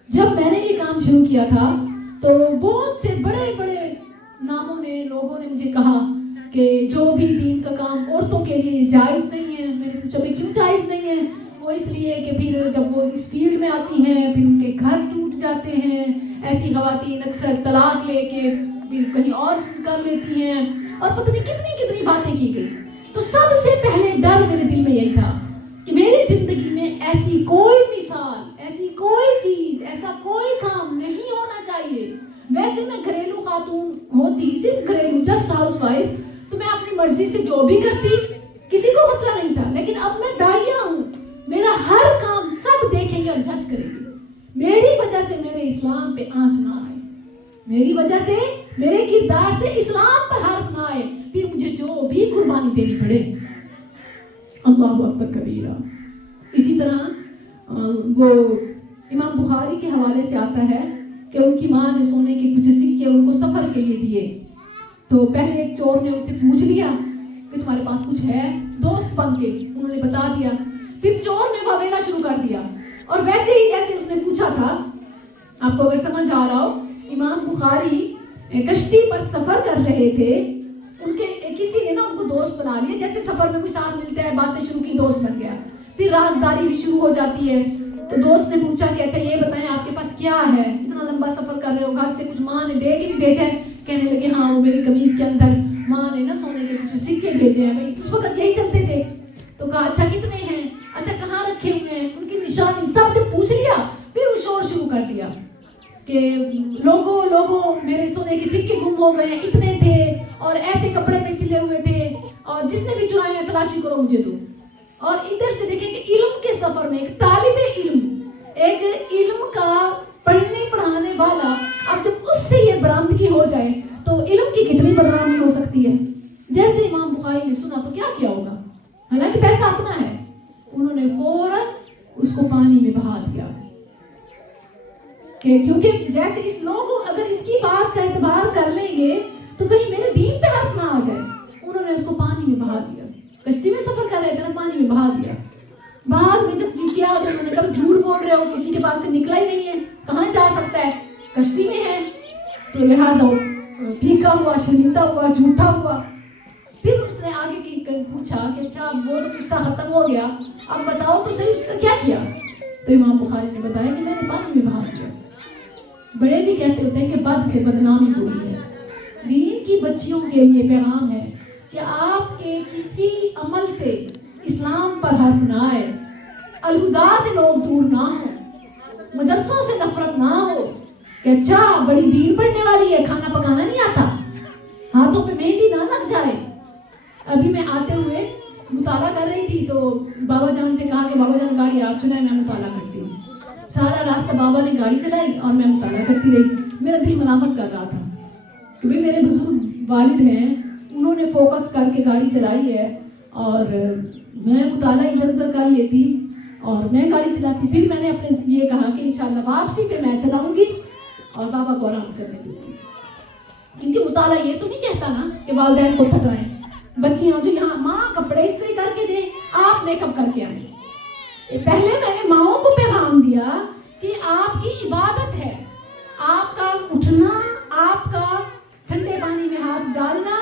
جب میں نے یہ کام شروع کیا تھا تو بہت سے بڑے بڑے ناموں نے، لوگوں نے مجھے کہا کہ جو بھی دین کا کام عورتوں کے لیے جائز نہیں ہے. میں نے پوچھا کیوں جائز نہیں ہے؟ وہ اس لیے کہ پھر جب وہ اس فیلڈ میں آتی ہیں پھر ان کے گھر ٹوٹ جاتے ہیں. ایسی خواتین اکثر طلاق لے کے پھر کہیں اور کر لیتی ہیں، اور پتہ نہیں کتنی کتنی باتیں کی گئی. تو سب سے پہلے ڈر میرے دل میں یہی تھا کہ میری زندگی میں ایسی کوئی مثال، ایسی کوئی چیز، ایسا کوئی کام نہیں ہونا چاہیے. ویسے میں گھریلو خاتون ہوتی، صرف گھریلو، جسٹ ہاؤس وائف، تو میں اپنی مرضی سے جو بھی کرتی، کسی کو مسئلہ نہیں تھا. لیکن اب میں داعیہ ہوں، میرا ہر کام سب دیکھیں گے اور جج کریں گے. میری وجہ سے میرے اسلام پہ آنچ نہ آئے، میری وجہ سے، میرے کردار سے اسلام پر حرف نہ آئے، پھر مجھے جو بھی قربانی دینی پڑے. اللہ اکبر کبیرہ. اسی طرح وہ امام بخاری کے حوالے سے آتا ہے کہ ان کی ماں نے سونے کے کچھ سکے ان کو سفر کے لیے دیے. تو پہلے ایک چور نے ان سے پوچھ لیا کہ تمہارے پاس کچھ ہے، دوست بن کے انہوں نے بتا دیا. پھر چور نے بھاگنا شروع کر دیا، اور ویسے ہی جیسے اس نے پوچھا تھا. آپ کو اگر سمجھ آ رہا ہو، امام بخاری کشتی پر سفر کر رہے تھے، ان کے کسی نے نا ان کو دوست بنا لیا. جیسے سفر میں کوئی ساتھ ملتا ہے، باتیں شروع کی، دوست بن گیا. پھر رازداری بھی شروع ہو جاتی ہے. تو دوست نے پوچھا کہ اچھا یہ بتائیں آپ کے پاس کیا ہے، اتنا لمبا سفر کر رہے ہو، گھر سے کچھ ماں نے دے کے بھی بھیجا ہے؟ کہنے لگے ہاں، وہ میری قمیض کے اندر ماں نے نا سونے کے کچھ سکے بھیجے ہیں. بھائی اس وقت یہی چلتے تھے. تو کہا اچھا کتنے ہیں، اچھا کہاں رکھے ہوئے ہیں، ان کی نشانی سب جب پوچھ لیا، پھر وہ شور شروع کر دیا کہ لوگوں میرے سونے کے سکے گم ہو گئے ہیں، اتنے تھے اور ایسے کپڑے میں سلے ہوئے تھے، اور جس نے بھی چرائے ہیں تلاشی کرو مجھے دو. اور ادھر سے دیکھیں کہ علم کے سفر میں ایک طالب علم، ایک علم کا پڑھنے پڑھانے والا، اب جب اس سے یہ برآمدگی ہو جائے تو علم کی کتنی بدنامی ہو سکتی ہے. جیسے امام بخاری نے سنا تو کیا کیا ہوگا، حالانکہ پیسہ اپنا ہے، انہوں نے فوراً اس کو پانی میں بہا دیا. کیونکہ جیسے اس لوگ اگر اس کی بات کا اعتبار کر لیں گے تو کہیں میرے دین پہ حرف نہ آ جائے. انہوں نے اس کو پانی میں بہا دیا. کشتی میں سفر کر رہے تھے نا، پانی میں بہا دیا. بعد میں جب جیتیا تو انہوں نے کہا جھوٹ بول رہے ہو، کسی کے پاس سے نکلا ہی نہیں ہے، کہاں جا سکتا ہے، کشتی میں ہے. تو لہٰذا پھیکا ہوا، شرمندہ ہوا، جھوٹا ہوا. پھر اس نے آگے کی پوچھا کہ اچھا وہ تو قصہ ختم ہو گیا، اب بتاؤ تو صحیح اس کا کیا کیا. تو امام بخاری نے بتایا کہ میں نے پانی میں بہا دیا. بڑے بھی کہتے ہوتے ہیں کہ بد سے بدنامی ہوئی ہے. دین کی بچیوں کے لیے پیغام ہے کہ آپ کے کسی عمل سے اسلام پر حرف نہ آئے، الہدا سے لوگ دور نہ ہوں، مدرسوں سے نفرت نہ ہو کہ اچھا بڑی دین پڑھنے والی ہے، کھانا پکانا نہیں آتا، ہاتھوں پہ مہندی نہ لگ جائے. ابھی میں آتے ہوئے مطالعہ کر رہی تھی تو بابا جان سے کہا کہ بابا جان گاڑی آپ چلائیں، میں مطالعہ کرتی ہوں. سارا راستہ بابا نے گاڑی چلائی اور میں مطالعہ کرتی رہی. میرا دل ملامت کر رہا تھا کہ بھئی میرے بزرگ والد ہیں، انہوں نے فوکس کر کے گاڑی چلائی ہے اور میں مطالعہ ادھر ادھر کر لیتی اور میں گاڑی چلاتی. پھر میں نے اپنے یہ کہا کہ انشاءاللہ واپسی پہ میں چلاؤں گی اور بابا کو آرام کرنے دوں گی. کیونکہ مطالعہ یہ تو نہیں کہتا نا کہ والدین کو تھکائیں. بچیاں جو یہاں ماں کپڑے استری کر کے دیں، آپ میک اپ کر کے آئیں. پہلے میں نے ماؤں کو پیغام دیا کہ آپ کی عبادت ہے، آپ کا اٹھنا، آپ کا ٹھنڈے پانی میں ہاتھ ڈالنا،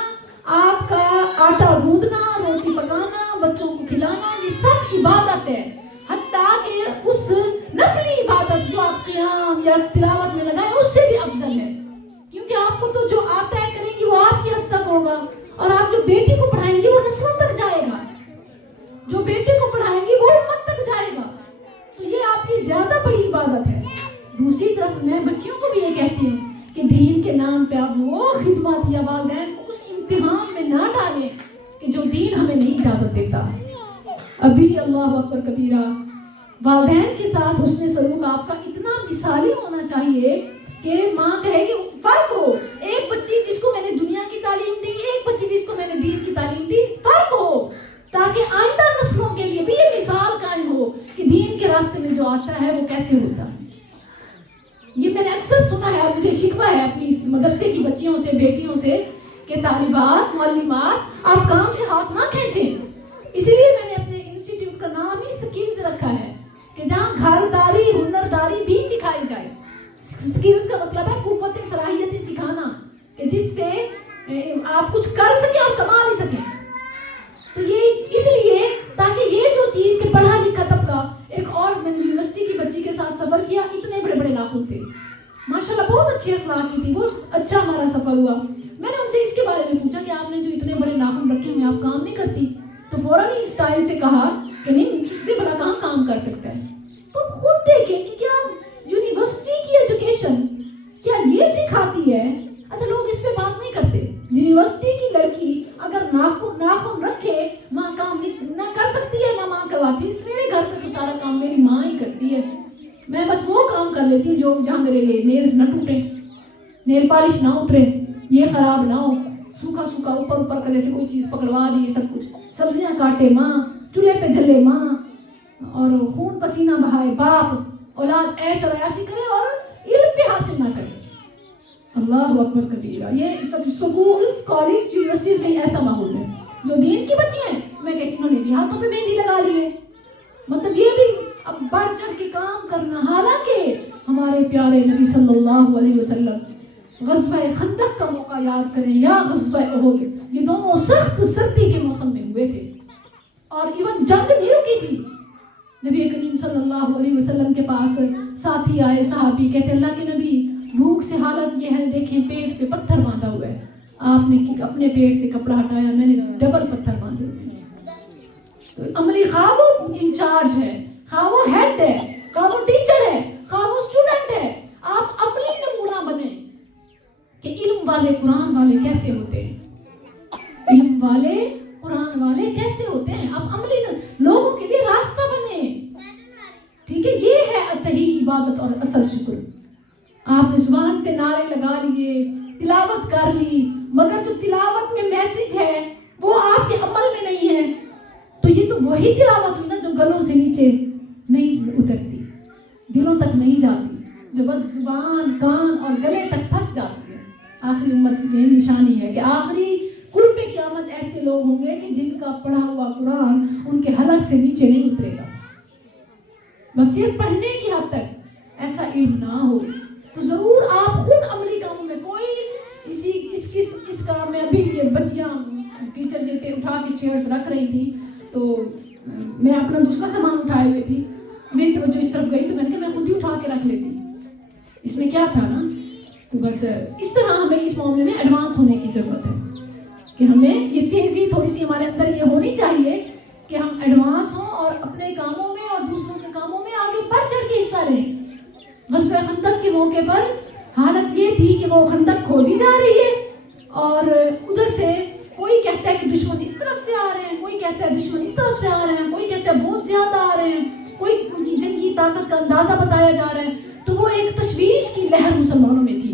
آپ کا آٹا گوندنا، روٹی پکانا، بچوں کو کھلانا، یہ سب عبادت ہے. حتیٰ کہ اس نفلی عبادت جو آپ قیام یا تلاوت میں لگائیں اس سے بھی افضل ہے. کیونکہ آپ کو تو جو آتا ہے کریں گی وہ آپ کی حد تک ہوگا، اور آپ جو بیٹی کو پڑھائیں گی وہ نسلوں تک جائے گا، جو بیٹے کو پڑھائیں گی وہ امت تک جائے گا. تو یہ آپ کی زیادہ بڑی عبادت ہے. دوسری طرف میں بچیوں کو بھی یہ کہتی ہوں کہ دین کے نام پہ آپ وہ خدمات یا والدین کو اس امتحان میں نہ ڈالیں کہ جو دین ہمیں نہیں اجازت دیتا. ابھی اللہ اکبر کبیرہ، والدین کے ساتھ حسن سلوک آپ کا اتنا مثالی ہونا چاہیے کہ ماں کہے کہ فرق ہو. ایک بچی جس کو میں نے دنیا کی تعلیم دی، ایک بچی جس کو میں نے دین کی تعلیم دی، فرق ہو، تاکہ آئندہ نسلوں کے لیے بھی یہ مثال قائم ہو کہ دین کے راستے میں جو آتا ہے وہ کیسے ہوتا ہے. یہ میں نے اکثر سنا ہے، مجھے شکوہ ہے اپنی مدرسے کی بچیوں سے، بیٹیوں سے کہ طالبات، معلمات آپ کام سے ہاتھ نہ کھینچیں. اسی لیے میں نے اپنے انسٹیٹیوٹ کا نام ہی سکلز رکھا ہے کہ جہاں گھرداری، ہنرداری بھی سکھائی جائے. سکلز کا مطلب ہے قوت صلاحیتیں سکھانا کہ جس سے آپ کچھ کر سکیں اور کما بھی سکیں. تو یہ اس لیے تاکہ یہ جو چیز کہ پڑھا لکھا طبقہ، ایک اور میں نے یونیورسٹی کی بچی کے ساتھ سفر کیا، اتنے بڑے بڑے ناخن تھے، ماشاءاللہ بہت اچھے اخلاق کی تھی، بہت اچھا ہمارا سفر ہوا. میں نے ان سے اس کے بارے میں پوچھا کہ آپ نے جو اتنے بڑے ناخن رکھے ہوئے آپ کام نہیں کرتی؟ تو فوراً ہی اسٹائل سے کہا کہ نہیں، اس سے بڑا کہاں کام کر سکتا ہے. تو خود دیکھیں کہ کیا یونیورسٹی کی ایجوکیشن کیا یہ سکھاتی ہے. اچھا لوگ اس پہ بات نہیں کرتے. یونیورسٹی کی لڑکی اگر ناخن رکھے، ماں کام نہ کر سکتی ہے، نہ ماں کرواتی. میرے گھر کا تو سارا کام میری ماں ہی کرتی ہے. میں بس وہ کام کر لیتی ہوں جو جہاں میرے لیے نیلز نہ ٹوٹے، نیل پالش نہ اترے، یہ خراب نہ ہو، سوکھا سوکھا اوپر کر سے کوئی چیز پکڑوا دی، سب کچھ. سبزیاں کاٹے ماں، چولہے پہ جلے ماں، اور خون پسینہ بہائے باپ. اولاد ایش اور عیاشی کرے اور علم بھی حاصل نہ کرے. اللہ اکبر کبیرہ. یہ سب سکول، مسجد میں ایسا ماحول ہے. جو دین کی بچی ہیں میں کہتی انہوں نے بھی ہاتھوں پہ مہندی لگا لی ہے. مطلب یہ بھی اب بڑھ چڑھ کے کام کرنا. حالانکہ ہمارے پیارے نبی صلی اللہ علیہ وسلم غزوہ خندق کا موقع یاد کریں یا غزوہ احد, یہ دونوں سخت سردی کے موسم میں ہوئے تھے اور ایون جنگ نہیں رکی تھی. نبی کریم صلی اللہ علیہ وسلم کے پاس ساتھی آئے, صحابی کہتے اللہ کے نبی بھوک سے حالت یہ ہے, دیکھیں پیٹ پہ پتھر باندھا ہوا ہے. آپ نے اپنے پیٹ سے کپڑا ہٹایا, میں نے ڈبل پتھر باندھے ہوئے. عملی خواہ وہ انچارج ہے, خواہ وہ ہیڈ ہے, خواہ وہ ٹیچر ہے, خواہ وہ اسٹوڈنٹ ہے, آپ عملی نمونہ بنیں کہ علم والے قرآن والے کیسے ہوتے ہیں, علم والے قرآن والے کیسے ہوتے ہیں. آپ عملی لوگوں کے لیے راستہ بنے. ٹھیک ہے, یہ ہے صحیح عبادت اور اصل شکر. آپ نے زبان سے نعرے لگا لیے, تلاوت کر لی, مگر جو تلاوت میں میسج ہے وہ آپ کے عمل میں نہیں ہے, تو یہ تو وہی تلاوت ہوئی نا جو گلوں سے نیچے نہیں اترتی, دلوں تک نہیں جاتی, جو بس زبان, کان اور گلے تک پھنس جاتی ہے. آخری امت کی نشانی ہے کہ آخری قرب قیامت ایسے لوگ ہوں گے کہ جن کا پڑھا ہوا قرآن ان کے حلق سے نیچے نہیں اترے گا. بس صرف پڑھنے کی حد تک ایسا علم نہ ہو تو ضرور آپ خود عملی کاموں میں کوئی اس کام میں. ابھی یہ بچیاں ٹیچر جیتے اٹھا کے چیئرز رکھ رہی تھی تو میں اپنا دوسرا سامان اٹھائے ہوئے تھی, میری توجہ اس طرف گئی تو میں نے کہا میں خود ہی اٹھا کے رکھ لیتی. اس میں کیا تھا نا, تو بس اس طرح ہمیں اس معاملے میں ایڈوانس ہونے کی ضرورت ہے کہ ہمیں یہ تیزی تھوڑی سی ہمارے اندر یہ ہونی چاہیے کہ ہم ایڈوانس ہوں اور اپنے کاموں میں اور دوسروں کے کاموں میں آگے بڑھ چڑھ کے حصہ لیں. غزوہ خندق کے موقع پر حالت یہ تھی کہ وہ خندق کھودی جا رہی ہے اور ادھر سے کوئی کہتا ہے کہ دشمن اس طرف سے آ رہے ہیں, کوئی کہتا ہے دشمن اس طرف سے آ رہے ہیں, کوئی کہتا ہے بہت زیادہ آ رہے ہیں, کوئی جنگی طاقت کا اندازہ بتایا جا رہا ہے. تو وہ ایک تشویش کی لہر مسلمانوں میں تھی,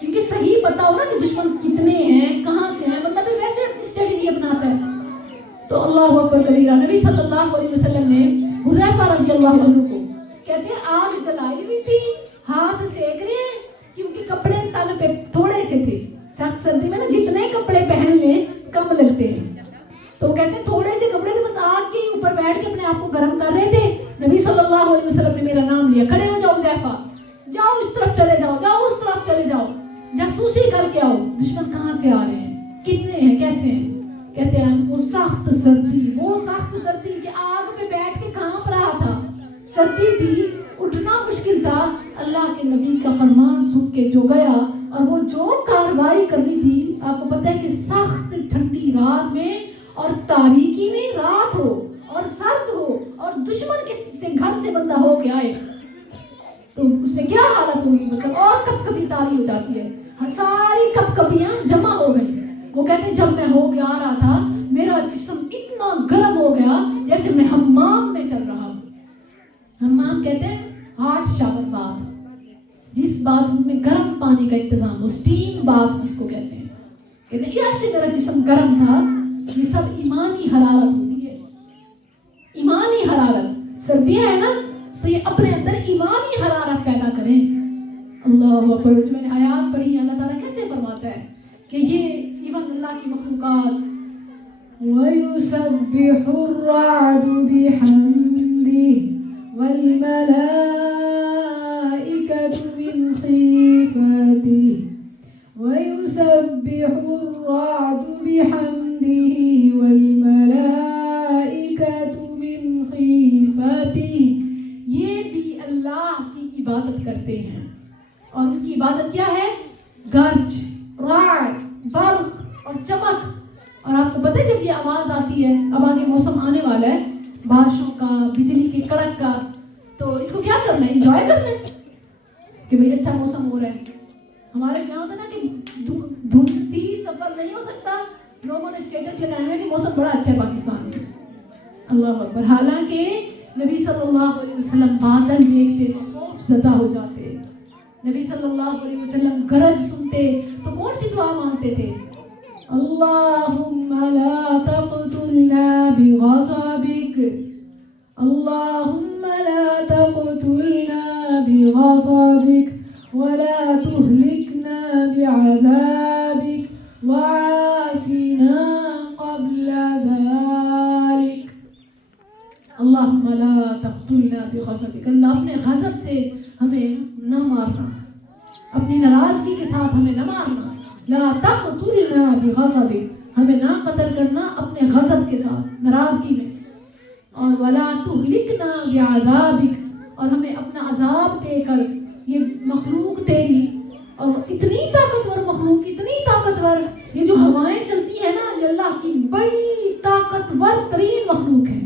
کیونکہ صحیح پتا ہو نا کہ دشمن کتنے ہیں, کہاں سے ہیں, مطلب ویسے اپنی اسٹریٹجی اپناتا ہے. تو اللہ اکبر کبیرہ, نبی صلی اللہ علیہ وسلم نے حذیفہ رضی اللہ عنہ کو کہتے ہیں آگ جلائی ہوئی تھی, ہاتھ سیک رہے ہیں کیونکہ کپڑے تن پہ تھوڑے سے تھے. سخت سردی میں نا جتنے کپڑے پہن لیں کم لگتے ہیں, تو کہتے ہیں تھوڑے سے کپڑے تھے, بس آگ کے اوپر بیٹھ کے اپنے آپ کو گرم کر رہے تھے. نبی صلی اللہ علیہ وسلم نے میرا نام لیا, کھڑے ہو جاؤ حذیفہ, جاؤ اس طرف چلے جاؤ, جاؤ اس طرف چلے جاؤ, جاسوسی کر کے آؤ, دشمن کہاں سے آ رہے ہیں, کتنے ہیں, کیسے ہیں. کہتے ہیں وہ سخت سردی کہ آگ پہ بیٹھ کے کانپ رہا تھا, سردی تھی, اٹھنا مشکل تھا. اللہ کے نبی کا فرمان سن کے جو گیا اور وہ جو کاروائی کرنی تھی, آپ کو پتہ ہے کہ سخت ٹھنڈی رات میں اور تاریکی میں رات ہو اور سرد ہو اور دشمن کے گھر سے بندہ ہو کے آئے تو اس میں کیا حالت ہوگی, مطلب اور کب کبھی تاری ہو جاتی ہے, ساری کب کبیاں جمع ہو گئی. وہ کہتے ہیں جب میں ہو کے آ رہا تھا میرا جسم اتنا گرم ہو گیا جیسے میں حمام میں چل رہا ہوں. حمام کہتے ہیں ہاٹ شاور باتھ, جس باتھ میں گرم پانی کا انتظام ہو, اسٹیم باتھ جس کو کہتے ہیں. کہتے ہیں ایسے میرا جسم گرم تھا. یہ سب ایمانی حرارت ہوتی ہے, ایمانی حرارت. سردیاں ہیں نا تو یہ اپنے اندر ایمانی حرارت پیدا کریں. اللہ اکبر. جو میں نے آیات پڑھی اللہ تعالیٰ کیسے فرماتا ہے کہ یہ ایون اللہ کی مخلوقات وَيُسَبِّحُ الرَّعْدُ بِحَمْدِهِ وَالْمَلَائِكَةُ مِنْ خِيفَتِهِ وَيُسَبِّحُ الرَّعْدُ بِحَمْدِهِ وَالْمَلَائِكَةُ مِنْ خِيفَتِهِ. یہ بھی اللہ کی عبادت کرتے ہیں اور ان کی عبادت کیا ہے, گرج, رعد, برق اور چمک. اور آپ کو پتہ ہے جب یہ آواز آتی ہے, اب آگے موسم آنے والا ہے بارشوں کا, بجلی کی کڑک کا, تو اس کو کیا کرنا ہے, انجوائے کرنا ہے کہ بھئی اچھا موسم ہو رہا ہے. ہمارے کیا ہوتا ہے نا کہ دھندی سفر نہیں ہو سکتا, لوگوں نے اسٹیٹس لگائے ہوئے کہ موسم بڑا اچھا ہے پاکستان میں. اللہ اکبر. حالانکہ نبی صلی اللہ علیہ وسلم بادل دیکھتے تو خوف زدہ ہو جاتے, نبی صلی اللہ علیہ وسلم گرج سنتے تو کون سی دعا مانگتے تھے, اللہم لا تقتلنا بغضبک, اللہم لا تقتلنا بغضبک ولا تهلكنا بعذابك وعافنا بغضبک، اللہ اپنے غضب سے ہمیں نہ مارنا، اپنی ناراضگی کے ساتھ ہمیں نہ مارنا. لا تقتلنا بغضبک، ہمیں نہ قتل کرنا اپنے غضب کے ساتھ، ناراضگی میں. اور ولا تہلکنا بعذابک، اور ہمیں اپنا عذاب دے کر. یہ مخلوق تیری، اور اتنی طاقتور مخلوق، اتنی طاقتور، یہ جو ہوائیں چلتی ہیں نا، یہ اللہ کی بڑی طاقتور ترین مخلوق ہے.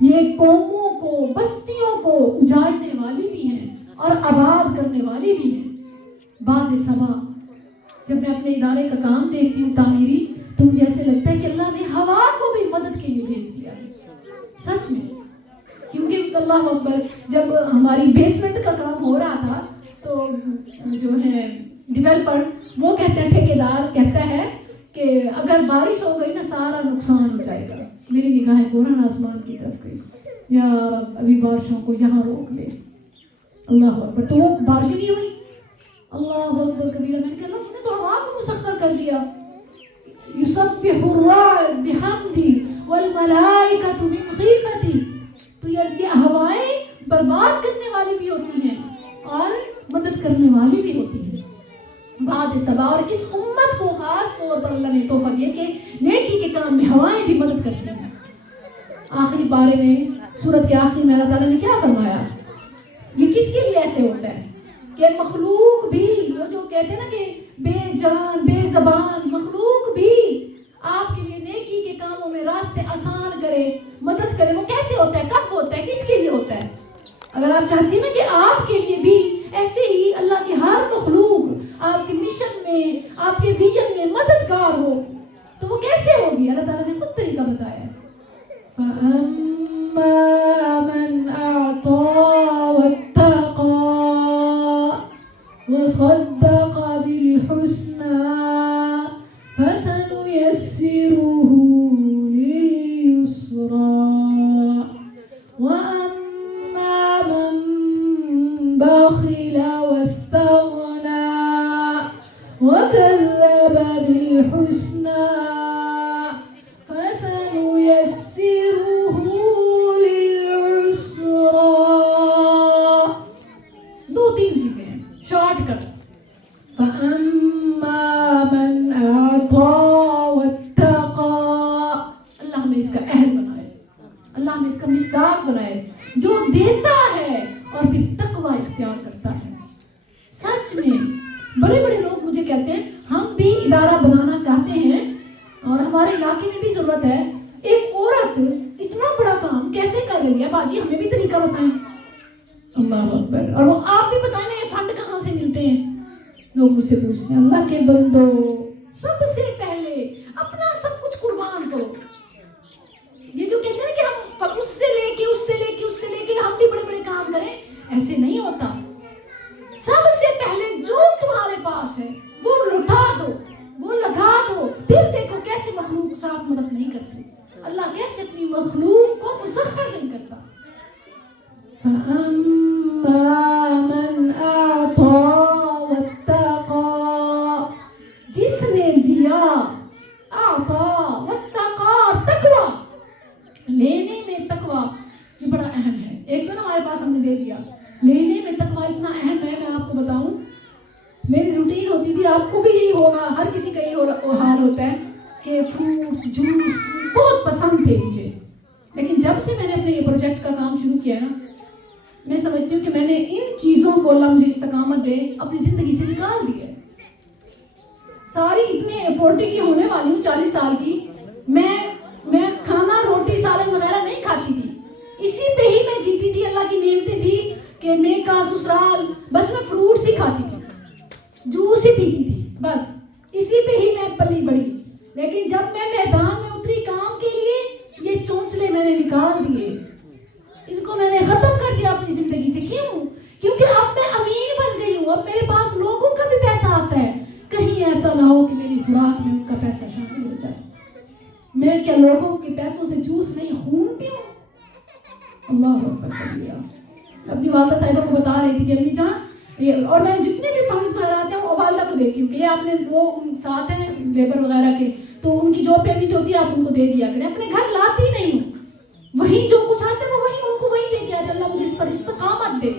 یہ قوموں کو، بستیوں کو اجاڑنے والی بھی ہیں اور آباد کرنے والی بھی ہیں. باد صبا، جب میں اپنے ادارے کا کام دیکھتی ہوں تعمیری، تو مجھے ایسے لگتا ہے کہ اللہ نے ہوا کو بھی مدد کے لیے بھیج دیا ہے، سچ میں. کیونکہ اللہ اکبر، جب ہماری بیسمنٹ کا کام ہو رہا تھا تو جو ہے ڈیولپر وہ کہتے ہیں، ٹھیکیدار کہتا ہے کہ اگر بارش ہو گئی نا سارا نقصان ہو جائے گا. میری نگاہیں فوراً آسمان کی طرف گئی، یا رب ابھی بارشوں کو یہاں روک لے. اللہ اکبر، تو وہ بارش نہیں ہوئی. اللہ اکبر کبیرہ، میں نے کہا اللہ نے تو ہوا کو مسخر کر دیا. یسبح الرعد بحمدی والملائکۃ من خیفتی. تو یہ ہوائیں برباد کرنے والی بھی ہوتی ہیں اور مدد کرنے والی بھی ہوتی ہیں. بعد صبا، اور اس امت کو خاص طور پر اللہ نے تحفہ دیا کہ نیکی کے کام میں ہوائیں بھی مدد کرتی ہیں. آخری پارے میں، سورت کے آخری میں اللہ تعالیٰ نے کیا فرمایا؟ یہ کس کے لیے ایسے ہوتا ہے کہ مخلوق بھی، وہ جو کہتے ہیں نا کہ بے جان بے زبان مخلوق بھی آپ کے لیے نیکی کے کاموں میں راستے آسان کرے، مدد کرے. وہ کیسے ہوتا ہے، کب ہوتا ہے، کس کے لیے ہوتا ہے؟ اگر آپ چاہتی ہیں نا کہ آپ کے لیے بھی ایسے ہی اللہ کی ہر مخلوق آپ کے مشن میں، آپ کے ویژن میں مددگار ہو، تو وہ کیسے ہوگی؟ اللہ تعالیٰ نے خود طریقہ بتایا ہے. فَأَمَّا مَنْ أَعْطَى وَاتَّقَى وَصَدَّقَ بِالْحُسْنَى فَسَنُيَسِّرُهُ لِلْيُسْرَى وَأَمَّا مَنْ بَخِلَ وَاسْتَغْنَى وَكَذَّبَ بِالْحُسْنَى فَسَنُيَسِّرُهُ لِلْعُسْرَى. دو تین چیزیں ہیں، شارٹ کٹ. فَأَمَّا مَنْ أَعْطَى وَاتَّقَى، اللہ ہمیں اس کا اہل بنائے، اللہ ہمیں اس کا مصداق بنائے، جو دیتا ہے اور پھر تقوی اختیار کرتا ہے. سچ میں بڑے بڑے لوگ مجھے کہتے ہیں ہم بھی ادارہ بنانا چاہتے ہیں اور ہمارے علاقے میں بھی ضرورت ہے. ایک عورت اتنا بڑا کام کیسے کر رہی ہے؟ باجی ہمیں بھی طریقہ بتائیں. اللہ اکبر. اور وہ آپ بھی بتائیں نا، یہ فنڈ کہاں سے ملتے ہیں؟ لوگ مجھ سے پوچھتے ہیں. اللہ کے بندو، سب سے پہلے اپنا سب کچھ قربان کرو. یہ جو کہتے ہیں کہ ہم اس سے لے کے اس سے لے کے اس سے لے کے ہم بھی بڑے بڑے کام کریں، ایسے نہیں ہوتا. سب سے پہلے جو تمہارے پاس ہے وہ لٹا دو، وہ لگا دو، پھر دیکھو کیسے مخلوق ساتھ مدد نہیں کرتی. اللہ کیسے اپنی مخلوق کو مسخر نہیں کرتا. فَأَمَّا مَنْ أَعْطَى وَاتَّقَى، جس نے دیا، اعطا واتقى، تقوی لینے میں تقوی یہ بڑا اہم ہے. ایک تو نا ہمارے پاس ہم نے دے دیا، لینے میں تقوی اتنا اہم ہے. میں آپ کو بتاؤں، میری روٹین ہوتی تھی، آپ کو بھی یہی ہوگا، ہر کسی کا یہی حال ہوتا ہے کہ فروٹس جوس بہت پسند تھے مجھے. لیکن جب سے میں نے اپنے یہ پروجیکٹ کا کام شروع کیا نا، میں سمجھتی ہوں کہ میں نے ان چیزوں کو اللہ مجھے استقامت دے اپنی زندگی سے نکال دی ہے. ساری اتنے 40 کی ہونے والی ہوں، 40 سال کی. میں کھانا روٹی سالن وغیرہ نہیں کھاتی تھی، اسی پہ ہی میں جیتی تھی. اللہ کی نعمتیں تھی کہ میں کا سسرال، بس میں فروٹس ہی کھاتی تھی، جوس ہی پیتی تھی، بس اسی پہ ہی میں پلی بڑی. لیکن جب میں میدان میں اتری کام کے لیے، یہ چونچلے میں نے نکال دیے، ان کو میں نے ختم کر دیا اپنی زندگی سے. کیوں؟ کیونکہ اب میں امین بن گئی ہوں. اب میرے پاس لوگوں کا بھی پیسہ آتا ہے. کہیں ایسا نہ ہو کہ میری خوراک میں ان کا پیسہ شامل ہو جائے. میں کیا لوگوں کے پیسوں سے جوس نہیں، خون پیوں؟ اللہ اکبر. اپنی والدہ صاحبہ کو بتا رہی تھی کہ امی جان، اور میں جتنے بھی فنڈس وغیرہ آتے ہیں وہ والدہ کو دیتی ہوں کہ یہ آپ نے وہ ساتھ ہیں لیبر وغیرہ کے، تو ان کی جو پیمنٹ ہوتی ہے آپ ان کو دے دیا کریں. اپنے گھر لاتی نہیں ہوں، وہیں جو کچھ آتا ہے وہ وہیں ان کو وہیں لے کے آ جائے, اللہ مجھے اس پر استقامت دے,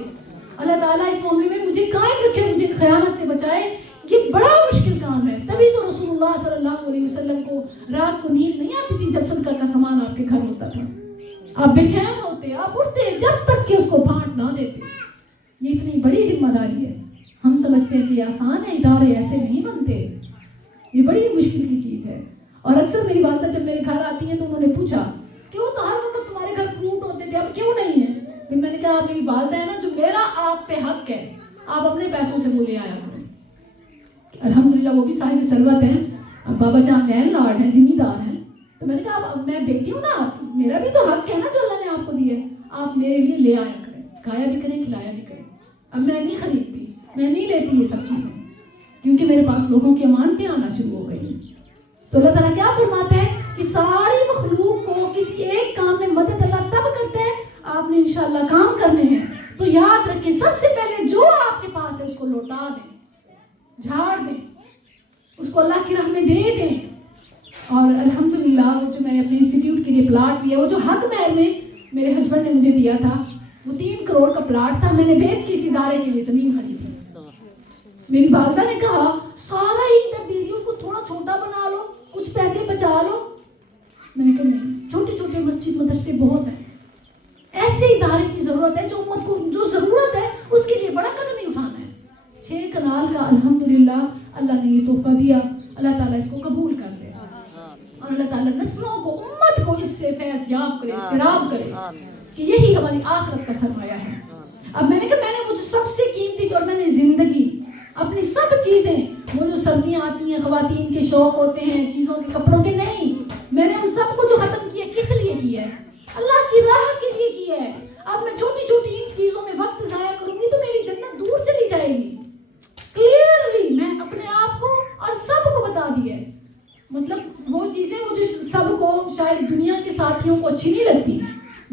اللہ تعالیٰ اس معاملے میں مجھے قائم رکھے, مجھے خیانت سے بچائے. یہ بڑا مشکل کام ہے. تبھی تو رسول اللہ صلی اللہ علیہ وسلم کو رات کو نیند نہیں آتی تھی جب صدقہ کا سامان آپ کے گھر ہوتا تھا. آپ بے چین ہوتے, آپ اٹھتے جب تک کہ اس کو بانٹ نہ دیتے. یہ اتنی بڑی ذمہ داری ہے. ہم سمجھتے ہیں کہ یہ آسان ہے, ادارے ایسے نہیں بنتے, یہ بڑی مشکل کی چیز ہے. اور اکثر میری والدہ جب میرے گھر آتی ہیں تو انہوں نے پوچھا کہ وہ تو ہر وقت تمہارے گھر فروٹ ہوتے تھے, اب کیوں نہیں ہے؟ پھر میں نے کہا آپ میری والدہ ہے نا, جو میرا آپ پہ حق ہے آپ اپنے پیسوں سے وہ لے آیا کریں. الحمدللہ وہ بھی صاحب ثروت ہیں, بابا جان لینڈ لارڈ ہیں, ذمہ دار ہیں. تو میں نے کہا اب میں بیٹی ہوں نا, میرا بھی تو حق ہے نا جو اللہ نے آپ کو دیا ہے, آپ میرے لیے لے آیا کریں, کھایا بھی کریں کھلایا بھی کریں. اب میں نہیں خریدتی, میں نہیں لیتی یہ سب چیزیں, کیونکہ میرے پاس لوگوں کی امانتیں آنا شروع ہو گئی. تو اللہ تعالیٰ کیا فرماتا ہے کہ ساری مخلوق کو کسی ایک کام میں مدد اللہ تب کرتا ہے, آپ نے انشاءاللہ کام کرنے ہیں تو یاد رکھیں سب سے پہلے جو آپ کے پاس ہے اس کو لوٹا دیں, جھاڑ دیں, اس کو اللہ کی راہ میں دے دیں. اور الحمدللہ وہ جو میں نے اپنے انسٹیٹیوٹ کے لیے پلاٹ لیا, وہ جو حق مہر میں میرے ہسبینڈ نے مجھے دیا تھا, وہ 3 کروڑ کا پلاٹ تھا, میں نے بیچ کے اس ادارے کے لیے زمین خریدی. میری والدہ نے کہا سارا ہی ادھر دے دیا, ان کو تھوڑا چھوٹا بنا لو, کچھ پیسے بچا لو. میں نے کہا نہیں, چھوٹے چھوٹے مسجد مدرسے بہت ہیں, ایسے ادارے کی ضرورت ہے جو امت کو جو ضرورت ہے اس کے لیے بڑا قدم نہیں اٹھانا ہے. 6 کنال کا الحمدللہ اللہ نے یہ تحفہ دیا, اللہ تعالیٰ اس کو قبول کر لے, اور اللہ تعالیٰ نسلوں کو امت کو اس سے فیض یاب کرے, سراب کرے, کہ یہی ہماری آخرت کا سرمایہ ہے. اب میں نے کہا میں نے وہ جو سب سے قیمتی اور میں نے زندگی اپنی سب چیزیں, وہ جو سردیاں آتی ہیں خواتین کے شوق ہوتے ہیں چیزوں کے کپڑوں کے, نہیں, میں نے ان سب کو جو ختم کیا کس لیے کیا ہے؟ اللہ کی راہ کے لیے کیا ہے. اب میں چھوٹی چھوٹی ان چیزوں میں وقت ضائع کروں گی تو میری جنت دور چلی جائے گی. کلیئرلی میں اپنے آپ کو اور سب کو بتا دیا ہے. مطلب وہ چیزیں وہ جو سب کو شاید دنیا کے ساتھیوں کو اچھی نہیں لگتی,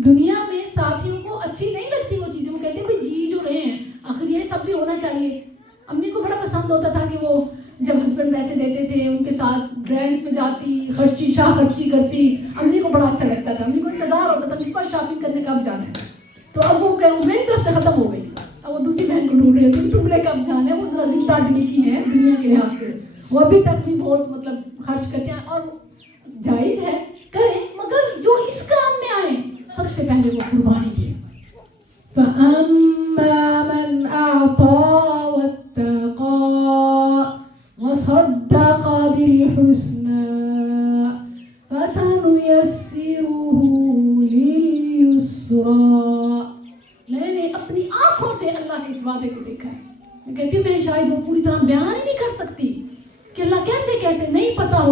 دنیا میں ساتھیوں کو اچھی نہیں لگتی وہ چیزیں, وہ کہتے ہیں بھائی جی جو رہے ہیں آخر یہ سب بھی ہونا چاہیے. امی کو بڑا پسند ہوتا تھا کہ وہ جب ہسبینڈ پیسے دیتے تھے ان کے ساتھ برانڈس میں جاتی, خرچی شاہ خرچی کرتی, امی کو بڑا اچھا لگتا تھا. امی کو انتظار ہوتا تھا اس پر شاپنگ کرنے کب جانا ہے. تو اب وہ میری طرف سے ختم ہو گئی, اب وہ دوسری بہن کو ڈھونڈ رہے تھے تمہیں کب جانا ہے. وہ ذرا زندہ دلی کی ہے دنیا کے لحاظ سے, وہ ابھی تک بھی بہت مطلب خرچ کرتے ہیں, اور جائز ہے کریں, مگر جو اس کام میں آئے سب سے پہلے وہ قربانی دے. فَأَمَّا مَنْ أَعْطَى وَاتَّقَى وَصَدَّقَ بِالْحُسْنَى فَسَنُيَسِّرُهُ لِلْيُسْرَى. میں نے اپنی آنکھوں سے اللہ کے اس وعدے کو دیکھا ہے. میں کہتی ہوں میں شاید وہ پوری طرح بیان ہی نہیں کر سکتی کہ اللہ کیسے کیسے, نہیں پتا